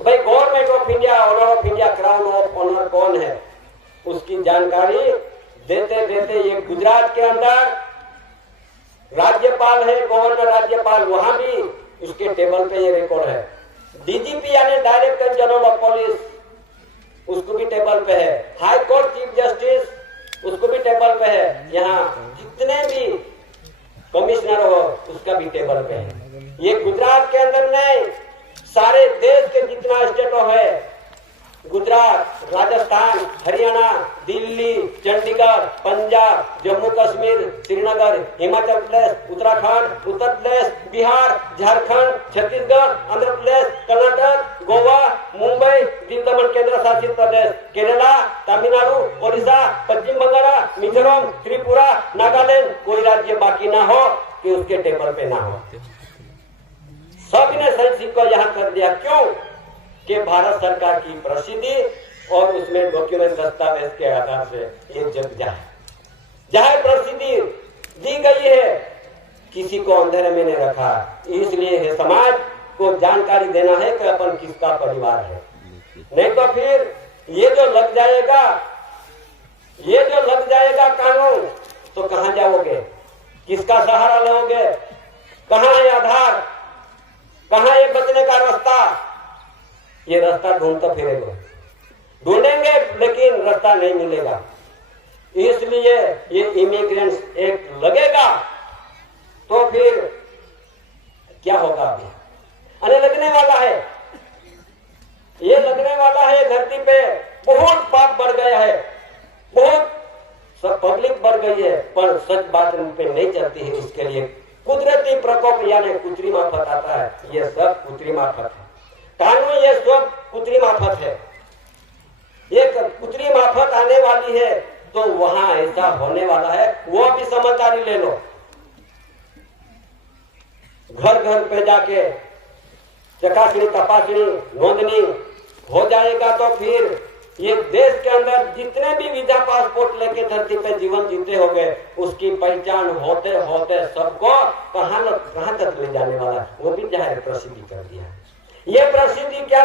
भाई government of India, honour of India, crown of honour कौन है, उसकी जानकारी देते देते ये गुजरात के अंदर राज्यपाल है, गवर्नर राज्यपाल, वहां भी उसके टेबल पे ये रिकॉर्ड है। DGP यानी डायरेक्टर जनरल ऑफ पुलिस, उसको भी टेबल पे है। हाई कोर्ट चीफ जस्टिस, उसको भी टेबल पे है। यहाँ जितने भी कमिश्नर हो उसका भी टेबल पे है। ये गुजरात के अंदर नहीं, सारे देश के जितना स्टेटों है, गुजरात, राजस्थान, हरियाणा, दिल्ली, चंडीगढ़, पंजाब, जम्मू कश्मीर, श्रीनगर, हिमाचल प्रदेश, उत्तराखंड, उत्तर प्रदेश, बिहार, झारखंड, छत्तीसगढ़, आंध्र प्रदेश, कर्नाटक, गोवा, मुंबई, दीव दमन केंद्र शासित प्रदेश, केरला, तमिलनाडु, ओडिशा, पश्चिम बंगाल, मिजोरम, त्रिपुरा, नागालैंड, कोई राज्य बाकी ना हो कि उसके टेबल पे ना हो। सबने संसद को यहाँ कर दिया। क्यों? कि भारत सरकार की प्रसिद्धि और उसमें डॉक्यूमेंट, दस्तावेज के आधार से ये जग जाए। जहां प्रसिद्धि दी गई है, किसी को अंधेरे में नहीं रखा। इसलिए समाज को जानकारी देना है कि अपन किसका परिवार है। नहीं तो फिर ये जो लग जाएगा कानून, तो कहां जाओगे, किसका सहारा लोगे, कहां है आधार, कहां है बचने का रास्ता? ये रास्ता ढूंढता फिरेगा, ढूंढेंगे लेकिन रास्ता नहीं मिलेगा। इसलिए ये इमिग्रेंट्स एक्ट लगेगा तो फिर क्या होगा? अरे लगने वाला है, ये लगने वाला है। धरती पे बहुत पाप बढ़ गया है, बहुत सब पब्लिक बढ़ गई है, पर सच बात उन पे नहीं चलती है। इसके लिए कुदरती प्रकोप यानी कृत्रिम आफत आता है। ये सब कृत्रिम आफत है। कानून ये सब कृत्रिम आफत है। एक पुत्री माफक आने वाली है, तो वहां ऐसा होने वाला है, वो भी समझदारी ले लो। घर घर पे जाके चकासनी, तपासनी, नोंदनी हो जाएगा तो फिर ये देश के अंदर जितने भी वीजा पासपोर्ट लेके धरती पे जीवन जीते होंगे, उसकी पहचान होते होते सबको कहां तक ले जाने वाला है, वो भी जाहिर प्रसिद्धि कर दिया। ये प्रसिद्धि क्या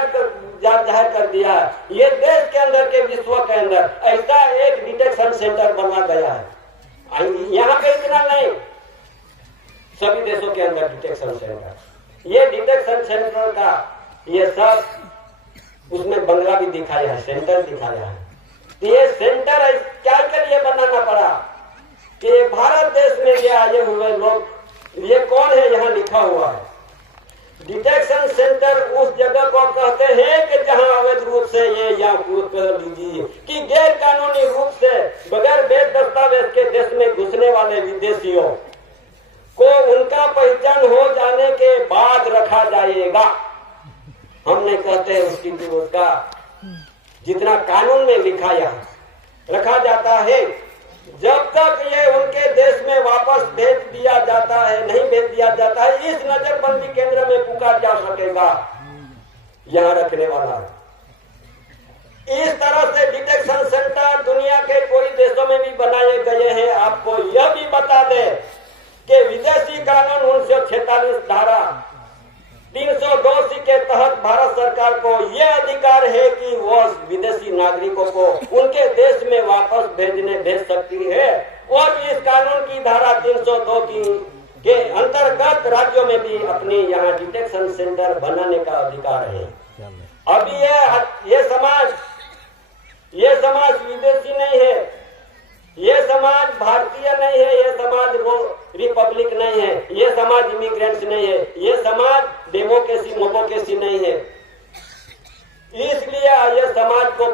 जाहिर कर दिया, ये देश के अंदर के विश्व के अंदर ऐसा एक डिटेक्शन सेंटर बना गया है। यहाँ पे इतना नहीं, सभी देशों के अंदर डिटेक्शन सेंटर, ये डिटेक्शन सेंटर का ये सब उसमें बंगला भी दिखाया है, सेंटर दिखाया है। तो ये सेंटर क्या के लिए बनाना पड़ा कि भारत देश में ये आए हुए लोग, ये कौन है यहाँ लिखा हुआ है। डिटेक्शन सेंटर उस जगह को कहते हैं कि जहां अवैध रूप से ये या कर लीजिए कि गैर कानूनी रूप से बगैर वैध दस्तावेज के देश में घुसने वाले विदेशियों को उनका पहचान हो जाने के बाद रखा जाएगा। हम नहीं कहते उसकी उसका जितना कानून में लिखा यहाँ रखा जाता है, जब तक ये उनके देश में वापस भेज दिया जाता है, नहीं भेज दिया जाता है, इस नजरबंदी केंद्र में पुकार जा सकेगा, यहाँ रखने वाला है। इस तरह से डिटेक्शन सेंटर दुनिया के कोई देशों में भी बनाए गए हैं। आपको यह भी बता दे कि विदेशी कानून 1946 धारा 302 के तहत भारत सरकार को यह अधिकार है कि वह विदेशी नागरिकों को उनके देश में वापस भेज सकती है, और इस कानून की धारा 302 के अंतर्गत राज्यों में भी अपने यहाँ डिटेक्शन सेंटर बनाने का अधिकार है। अभी ये समाज विदेशी नहीं है, ये समाज भारतीय नहीं है, ये समाज रिपब्लिक नहीं है, ये समाज इमिग्रेंट्स नहीं है, ये समाज डेमोक्रेसी नहीं है। इसलिए ये समाज को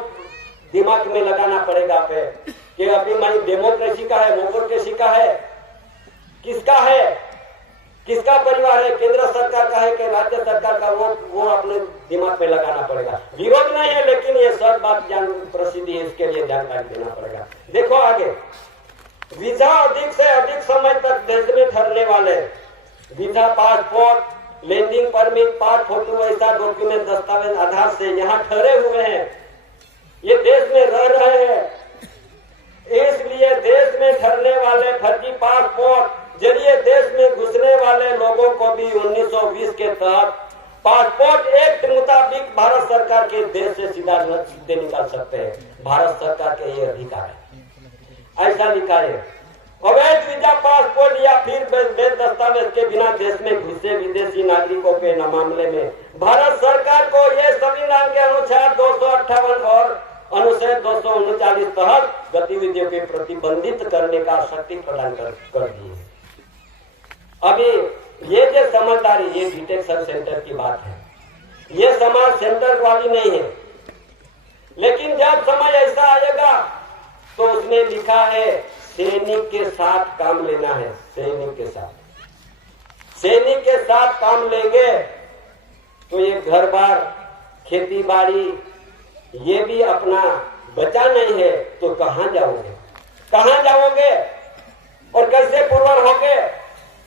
दिमाग में लगाना पड़ेगा पे कि अभी मैं डेमोक्रेसी का है, मोक्रेसी का है, किसका परिवार है, केंद्र सरकार का है कि राज्य सरकार का, वो अपने दिमाग में लगाना पड़ेगा। विरोध नहीं है, लेकिन ये सब बात प्रसिद्धि है, इसके लिए जानकारी देना पड़ेगा। देखो आगे, वीजा अधिक से अधिक समय तक देश में ठहरने वाले वीजा, पासपोर्ट, लैंडिंग परमिट, पास फोटो, ऐसा डॉक्यूमेंट, दस्तावेज आधार से यहाँ ठहरे हुए हैं, ये देश में रह रहे हैं। इसलिए देश में ठहरने वाले फर्जी पासपोर्ट जरिए देश में घुसने वाले लोगों को भी 1920 के तहत पासपोर्ट एक्ट मुताबिक भारत सरकार के देश से सीधे निकाल सकते हैं। भारत सरकार के ये अधिकार है, ऐसा लिखा है। अवैध वीजा, पासपोर्ट या फिर वैध दस्तावेज के बिना देश में घुसे विदेशी नागरिकों के मामले में भारत सरकार को ये संविधान के अनुसार 258 और अनुच्छेद 239 तहत गतिविधियों के प्रतिबंधित करने का शक्ति प्रदान कर दी है। अभी ये जो समझदारी, ये डिटेक्शन सेंटर की बात है, ये समाज सेंटर वाली नहीं है, लेकिन जब समय ऐसा आएगा तो उसमें लिखा है सैनिक के साथ काम लेना है। सैनिक के साथ काम लेंगे तो ये घर बार, खेती बाड़ी, ये भी अपना बचा नहीं है तो कहां जाओगे और कैसे पुरवर होगे,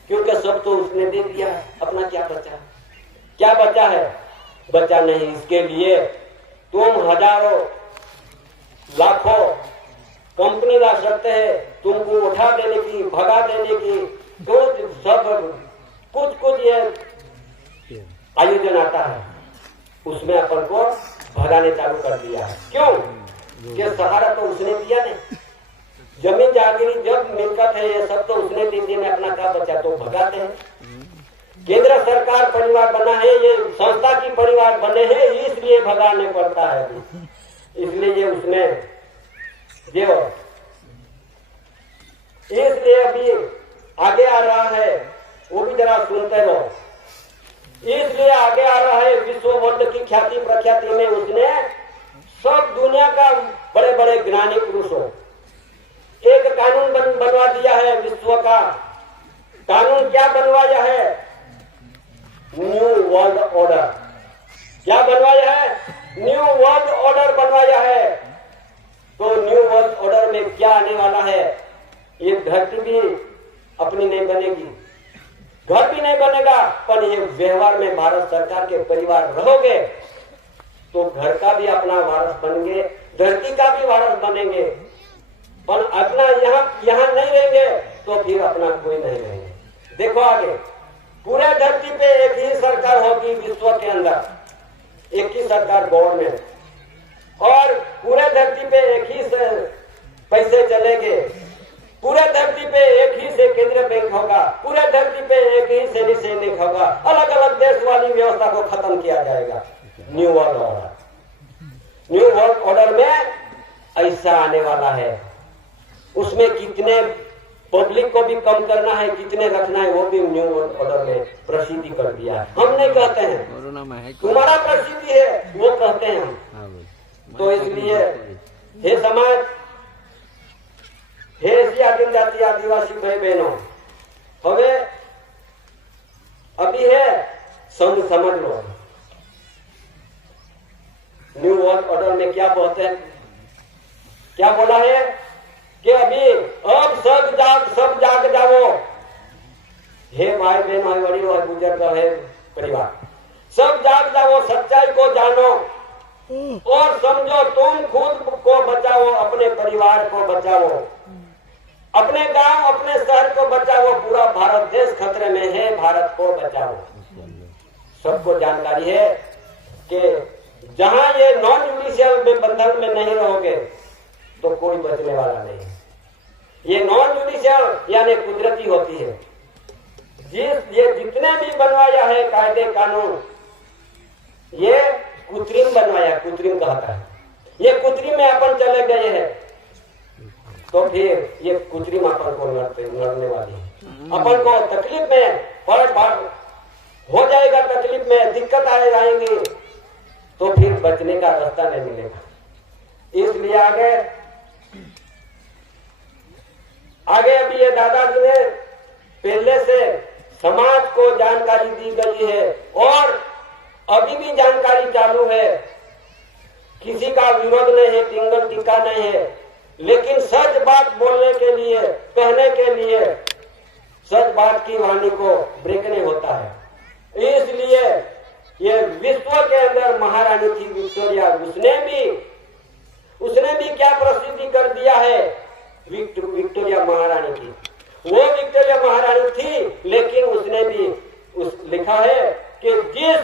क्योंकि सब तो उसने दे दिया, अपना क्या बचा है, बचा नहीं। इसके लिए तुम हजारों लाखों कंपनी ला सकते हैं, तुमको उठा देने की, भगा देने की, तो सब कुछ ये आयोजन आता है, उसमें अपन को भगाने चालू कर दिया है। क्यों? कि सहारा तो उसने दिया नहीं, जमीन जागीर जब मिलकत है ये सब तो उसने दी, दिन अपना क्या बचा तो भगाते हैं। केंद्र सरकार परिवार बना है, ये संस्था की परिवार बने हैं, इसलिए भगाने पड़ता है। इसलिए ये उसमें जो इसलिए अभी आगे आ रहा है, वो भी जरा सुनते रहो। इसलिए आगे आ रहा है, विश्व वर्ल्ड की ख्याति प्रख्याति में उसने सब दुनिया का बड़े बड़े ज्ञानी पुरुषों एक कानून बनवा दिया है। विश्व का कानून क्या बनवाया है? New world order. क्या बनवाया है? न्यू वर्ल्ड ऑर्डर बनवाया है। तो न्यू वर्ल्ड ऑर्डर में क्या आने वाला है, ये धरती भी अपनी नहीं बनेगी, घर भी नहीं बनेगा, पर ये व्यवहार में भारत सरकार के परिवार रहोगे तो घर का भी अपना वारस बनेंगे, धरती का भी वारस बनेंगे। पर अपना यहाँ नहीं रहेंगे तो फिर अपना कोई नहीं रहेंगे। देखो आगे, पूरे धरती पे एक ही सरकार होगी विश्व के अंदर, एक ही सरकार गवर्नमेंट, और पूरे धरती पे एक ही से पैसे चलेंगे, पूरे धरती पे एक ही से केंद्रीय बैंक होगा, पूरे धरती पे एक ही से सैनिक होगा, अलग अलग देश वाली व्यवस्था को खत्म किया जाएगा। New world order, new world order में ऐसा आने वाला है। उसमें कितने पब्लिक को भी कम करना है, कितने रखना है, वो भी न्यू वर्ल्ड ऑर्डर में प्रसिद्धि कर दिया है। हम नहीं कहते हैं तुम्हारा प्रसिद्धि है, वो कहते हैं हम। तो इसलिए हे समाज, हे एशिया जनजाति आदिवासी भाई बहनों, हमें अभी है समझ लो न्यू वर्ल्ड ऑर्डर में क्या बोलते हैं, क्या बोला है कि अभी अब सब जाग जाओ, हे भाई बहन, भाई बड़ी और बुजुर्ग है परिवार, सब जाग जाओ, सच्चाई को जानो और समझो, तुम खुद को बचाओ, अपने परिवार को बचाओ, अपने गांव अपने शहर को बचाओ, पूरा भारत देश खतरे में है, भारत को बचाओ। सबको जानकारी है कि जहां ये नॉन जुडिशियल में बंधन में नहीं रहोगे तो कोई बचने वाला नहीं है। ये नॉन जुडिशियल यानी कुदरती होती है। ये जितने भी बनवाया है कायदे कानून, ये कृत्रिम बनवाया, कृत्रिम कहता है। ये कृत्रिम में अपन चले गए हैं तो फिर ये कृत्रिम अपन को लड़ने वाली है। अपन को तकलीफ में हो जाएगा, तकलीफ में दिक्कत आएंगी तो फिर बचने का रास्ता नहीं मिलेगा। इसलिए आगे अभी ये दादाजी ने पहले से समाज को जानकारी दी गई है और अभी भी जानकारी चालू है। किसी का विरोध नहीं है, टिंगल टिक्का नहीं है, लेकिन सच बात बोलने के लिए, कहने के लिए सच बात की वाणी को ब्रेक नहीं होता है। इसलिए ये विश्व के अंदर महारानी थी विक्टोरिया, उसने भी क्या प्रसिद्धि कर दिया है, विक्टोरिया महारानी थी। वो विक्टोरिया महारानी थी, लेकिन उसने भी लिखा है कि जिस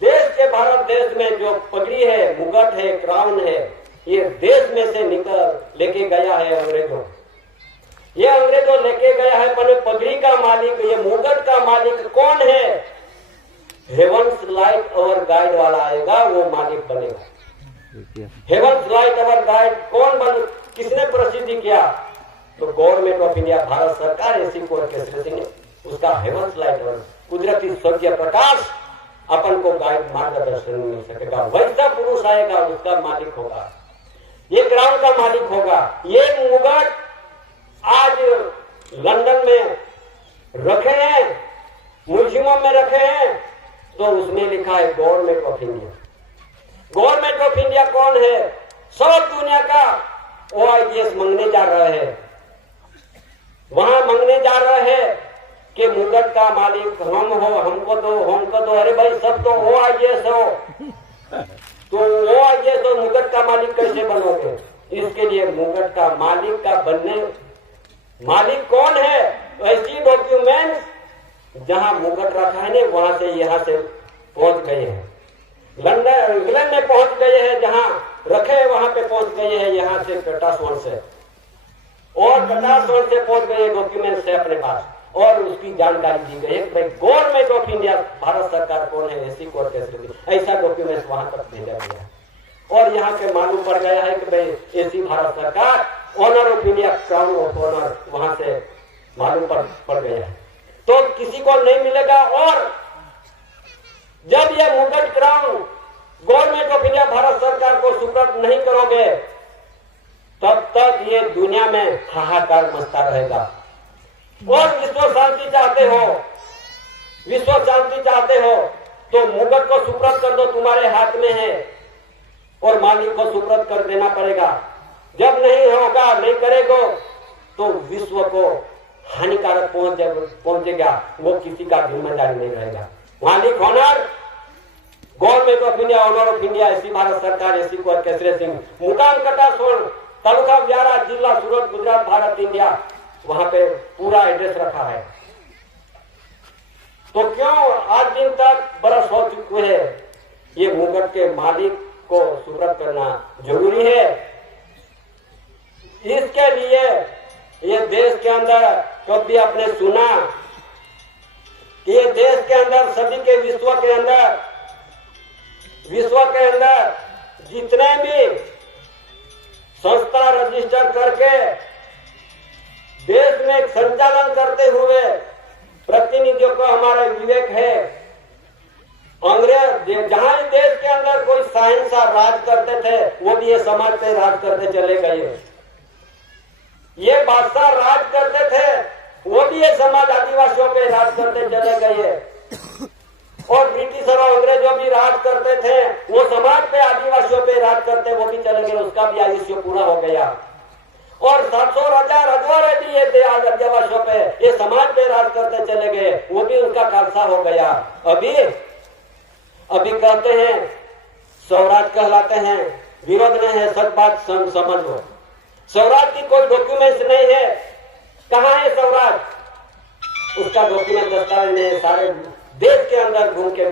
देश के भारत देश में जो पगड़ी है, मुगट है, क्राउन है, ये देश में से निकल लेके गया है अंग्रेजों। ये अंग्रेजों लेके गया है, पर पगड़ी का मालिक, ये मुगट का मालिक कौन है? हेवंस लाइट अवर गाइड वाला आएगा, वो मालिक बनेगा। हेवंस लाइट अवर गाइड किसने प्रसिद्धि किया? तो गवर्नमेंट ऑफ इंडिया, भारत सरकार, ऐसी कोर्ट ने उसका हेवंस लाइट अवर कुदरती सूर्य प्रकाश अपन को गाइड मार्गदर्शन मिल सकेगा। वैसा पुरुष आएगा, उसका मालिक होगा, ये क्राउन का मालिक होगा। ये मुगट आज लंदन में रखे हैं, म्यूजियम में रखे हैं, तो उसमें लिखा है government of India. Government of India कौन है? सब दुनिया का OIGS मांगने जा रहे हैं, वहां मांगने जा रहे हैं कि मुगट का मालिक हम हो, हमको दो। अरे भाई, सब तो OIGS हो, तो OIGS हो, मुगट का मालिक कैसे बनोगे? इसके लिए मुगट का मालिक का बनने, मालिक कौन है? ऐसी डॉक्यूमेंट्स जहां मुगट रखा है ना, वहां से यहां से पहुंच गए हैं, लंदन इंग्लैंड में पहुंच गए हैं, जहां रखे वहां पे पहुंच गए हैं, यहां से कटासवन से, और कटासवन से पहुंच गए डॉक्यूमेंट से अपने पास, और उसकी जानकारी दी गई है। भाई गवर्नमेंट ऑफ इंडिया, भारत सरकार कौन है, ऐसी कोर्ट कैसे, ऐसा डॉक्यूमेंट वहां तक भेजा गया। और यहाँ पे मालूम पड़ गया है कि भाई ऐसी भारत सरकार, honour of India, crown of honour, वहां से मालूम पड़ गया है, तो किसी को नहीं मिलेगा। और जब ये मुगट crown government of India, Bharat सरकार को सुपुर्द नहीं करोगे, तब तक ये दुनिया में हाहाकार मचता रहेगा। और विश्व शांति चाहते हो, विश्व शांति चाहते हो, तो मुगट को सुपुर्द कर दो, तुम्हारे हाथ में है, और मालिक को सुपुर्द कर देना पड़ेगा। जब नहीं होगा, नहीं करेगा तो विश्व को हानिकारक पहुंचेगा, वो किसी का जिम्मेदारी नहीं रहेगा। मालिक owner, government of India, honour of India, ऐसी भारत सरकार, ऐसी को केसरी सिंह, मुकाम कटासोन, तालुका व्यारा, जिला सूरत, गुजरात, भारत, इंडिया, वहां पे पूरा एड्रेस रखा है। तो क्यों आज दिन तक बरस हो चुके हैं, ये मुगट के मालिक को सुपुर्द करना जरूरी है। इसके लिए ये देश के अंदर कभी आपने सुना कि ये देश के अंदर सभी के विश्व के अंदर जितने भी संस्था रजिस्टर करके देश में संचालन करते हुए प्रतिनिधियों को हमारा विवेक है। अंग्रेज जहां देश के अंदर कोई शहंशाह राज करते थे, वो भी ये समाज पे राज करते चले गए। ये बादशाह राज करते थे, वो भी ये समाज आदिवासियों पे राज करते चले गए। और ब्रिटिश और अंग्रेजों भी राज करते थे, वो समाज पे आदिवासियों पे राज करते, वो भी चले गए, उसका भी आयुष्य पूरा हो गया। और 700 रजवाड़े भी ये आदिवासियों पे, ये समाज पे राज करते चले गए, वो भी उनका खालसा हो गया। अभी कहते हैं स्वराज कहलाते हैं, विरोध नहीं है, सच बात समझ लो। स्वराज की कोई डॉक्यूमेंट्स नहीं है। कहाँ है स्वराज? उसका डॉक्यूमेंट दस्तावेज नहीं है। सारे देश के अंदर घूम के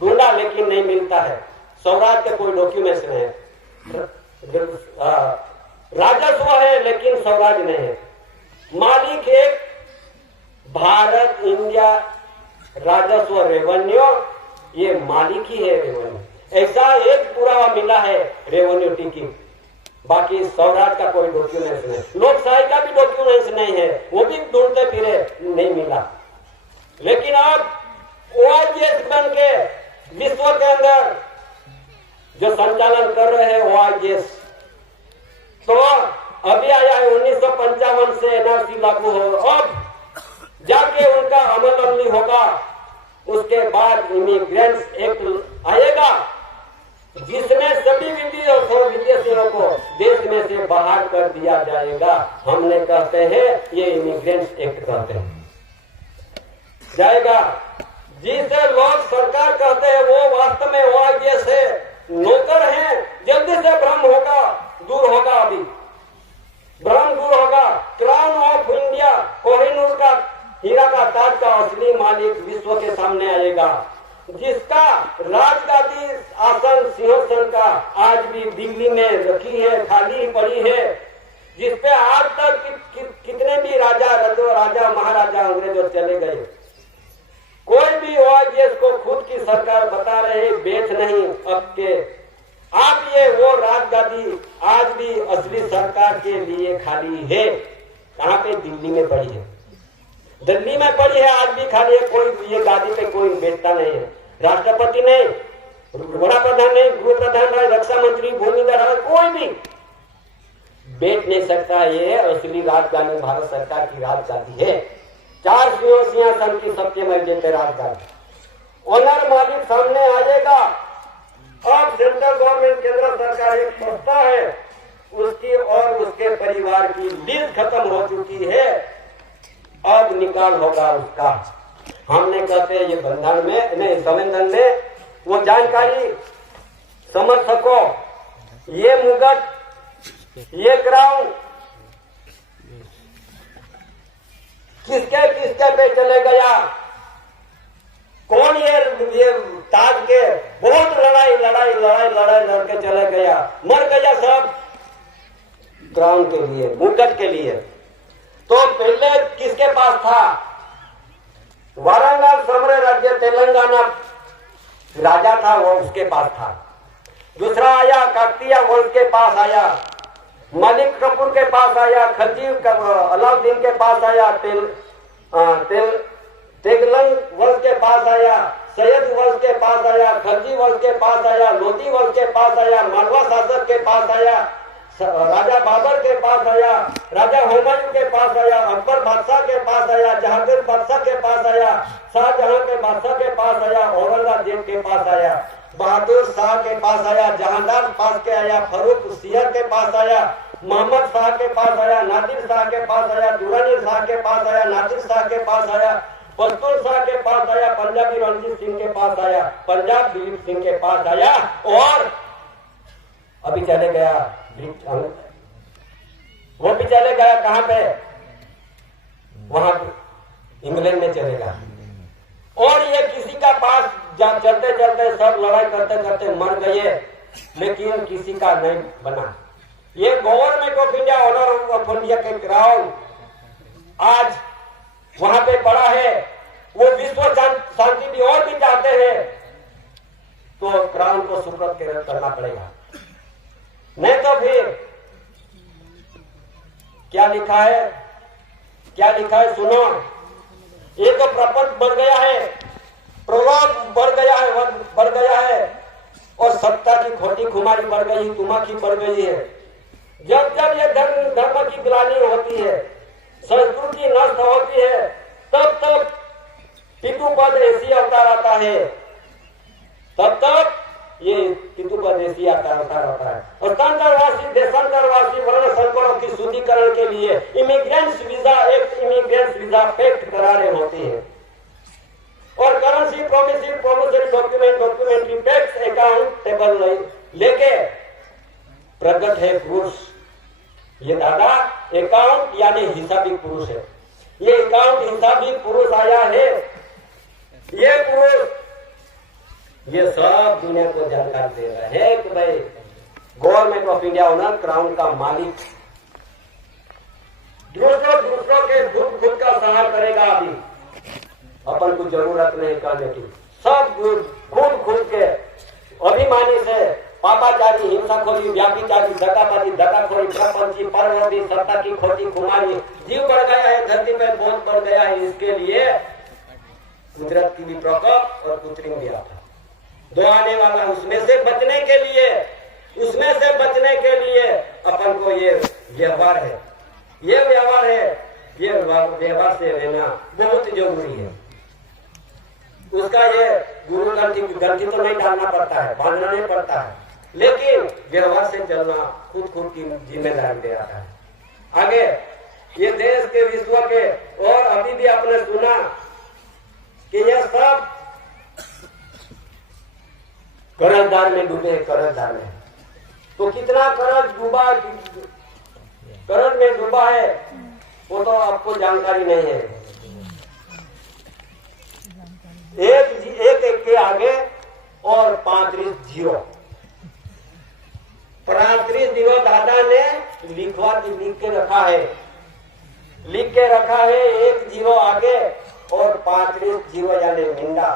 ढूंढा लेकिन नहीं मिलता है। स्वराज के कोई डॉक्यूमेंट्स नहीं है। राजस्व है लेकिन स्वराज नहीं है। मालिक एक भारत इंडिया राजस्व रेवेन्यू, ये मालिक ही है रेवेन्यू। ऐसा एक पुरावा मिला है रेवेन्यू टिकट, बाकी स्वराज का कोई डॉक्यूमेंट्स नहीं। लोकशाही का भी डॉक्यूमेंट्स नहीं है, वो भी ढूंढते फिरे, नहीं मिला। लेकिन अब ओआईजीएस बन के विश्व के अंदर जो संचालन कर रहे हैं ओआईजीएस, तो अभी आया है 1955 से एनआरसी लागू हो, अब जाके उनका अमल अमली होगा। उसके बाद इमिग्रेंट्स एक्ट आएगा जिसमें सभी विदेशियों को देश में से बाहर कर दिया जाएगा। हमने कहते हैं ये इमिग्रेंट्स एक्ट कहते हैं जाएगा। जिसे लोग सरकार कहते हैं वो वास्तव में ओआईजीएस है, नौकर हैं। जल्दी से भ्रम होगा, दूर होगा, अभी भ्रम दूर होगा। क्राउन ऑफ इंडिया, कोहिनूर का हीरा का ताज का असली मालिक विश्व के सामने आएगा, जिसका राजगादी आसन सिंहासन का आज भी दिल्ली में रखी है, खाली पड़ी है, जिसपे आज तक कितने भी राजा महाराजा अंग्रेजों चले गए। कोई भी ओआईजीएस को खुद की सरकार बता रहे बेच नहीं अब के। आप ये वो राजगादी आज भी असली सरकार के लिए खाली है। कहाँ पे? दिल्ली में पड़ी है, दिल्ली में पड़ी है, आज भी खाली है। कोई ये गादी पे कोई बेचता नहीं है। राष्ट्रपति नहीं, बड़ा प्रधान नहीं, गृह प्रधान रहे, रक्षा मंत्री, भूमिधर, कोई भी बेच नहीं सकता। ये असली राजधानी भारत सरकार की राजगादी है। 4 सिंहासन की सबके मर्जी पे राजगादी। ओनर मालिक सामने आएगा। अब सेंट्रल गवर्नमेंट, केंद्र सरकार एक संस्था है, उसकी और उसके परिवार की लीज खत्म हो चुकी है। अब निकाल होगा उसका। हमने कहते हैं ये बंधन में नहीं, संविधान में वो जानकारी समझ सको। ये मुगट, ये क्राउन किसके पे चले गया? कौन ये ताज के बहुत लड़ाई लड़के चले गया, मर गया सब क्राउन के लिए, मुगट के लिए। तो पहले किसके पास था? वारंगल समरे राज्य तेलंगाना राजा था, वो उसके पास था। दूसरा आया काकतीय वंश के पास आया, मलिक कपूर के पास आया, खलजी अलाउद्दीन के पास आया, तेगलंग वंश के पास आया, सैयद वंश के पास आया, खलजी वंश के पास आया, लोधी वंश के पास आया, मालवा शासक के पास आया, राजा बाबर के पास आया, राजा हुमायूं के पास आया, अकबर बादशाह के पास आया, जहांगीर बादशाह के पास आया, शाहजहां के बादशाह के पास आया, औरंगजेब के पास आया, बहादुर शाह के पास आया, जहांदार पास के आया, फरूक सियर के पास आया, मोहम्मद शाह के पास आया, नादिर शाह के पास आया, दुरानी शाह के पास आया, नादिर शाह के पास आया, पश्तून शाह के पास आया, पंजाबी रणजीत सिंह के पास आया, पंजाब दिलीप सिंह के पास आया और अभी चले गया वो भी चले गया कहां पे, वहां इंग्लैंड में चले गया। और ये किसी का पास चलते चलते सब लड़ाई करते करते मर गए, लेकिन किसी का नहीं बना। ये government of India, honour of India के क्राउन आज वहां पे पड़ा है। वो विश्व शांति भी और भी चाहते हैं तो क्राउन को सुपुर्द करना पड़ेगा, नहीं तो फिर क्या लिखा है, क्या लिखा है सुनो। एक तो प्रपंच बढ़ गया है, प्रभाव बढ़ गया है और सत्ता की खोटी खुमारी बढ़ गई, तुमाखी बढ़ गई है। जब जब ये धर्म की ग्लानि होती है, संस्कृति नष्ट होती है, तब तब पितृपद ऐसी अवतार आता है, तब तक ये पितृपद ऐसी अवतार होता है। और तंत्रवासी देशांतरवासी वर्ण संकरों की शुद्धिकरण के लिए इमिग्रेंट्स वीजा एक्ट करारे होती है। और currency promissory documentary tax accountable लेके प्रकट है पुरुष। ये दादा अकाउंट यानी हिसाबी पुरुष है। ये अकाउंट हिसाबी पुरुष आया है। ये पुरुष ये सब दुनिया को जानकारी दे रहा है कि भाई government of India owner, crown का मालिक दूसरों के खुद का सहार करेगा। अभी अपन को जरूरत नहीं करने की, सब खुद के अभिमानी से पापाचारी, हिंसाखोरी, व्याभिचारी, धक्काखोरी, प्रपंची, परवर्ती, सत्ता की खोटी खुमारी, जीव बढ़ गया है, धरती पे बोझ बढ़ गया है। इसके लिए कुदरत की भी प्रकोप और कृत्रिम भी आता दो आने वाला। उसमें से बचने के लिए अपन को ये व्यवहार है, ये व्यवहार से रहना बहुत जरूरी है। उसका ये गुरु गलती तो नहीं डालना पड़ता है, बांधना नहीं पड़ता है, लेकिन व्यवहार से चलना खुद की जिम्मेदारी दे आता है। आगे ये देश के, विश्व के, और अभी भी आपने सुना कि यह सब कर्जदार में डूबे, कर्जदार में। तो कितना कर्ज में डूबा है वो तो आपको जानकारी नहीं है। एक के आगे और 35 जीरो दादा ने लिख के रखा है। एक जीरो आगे और 35 जीरो यानी मिंडा।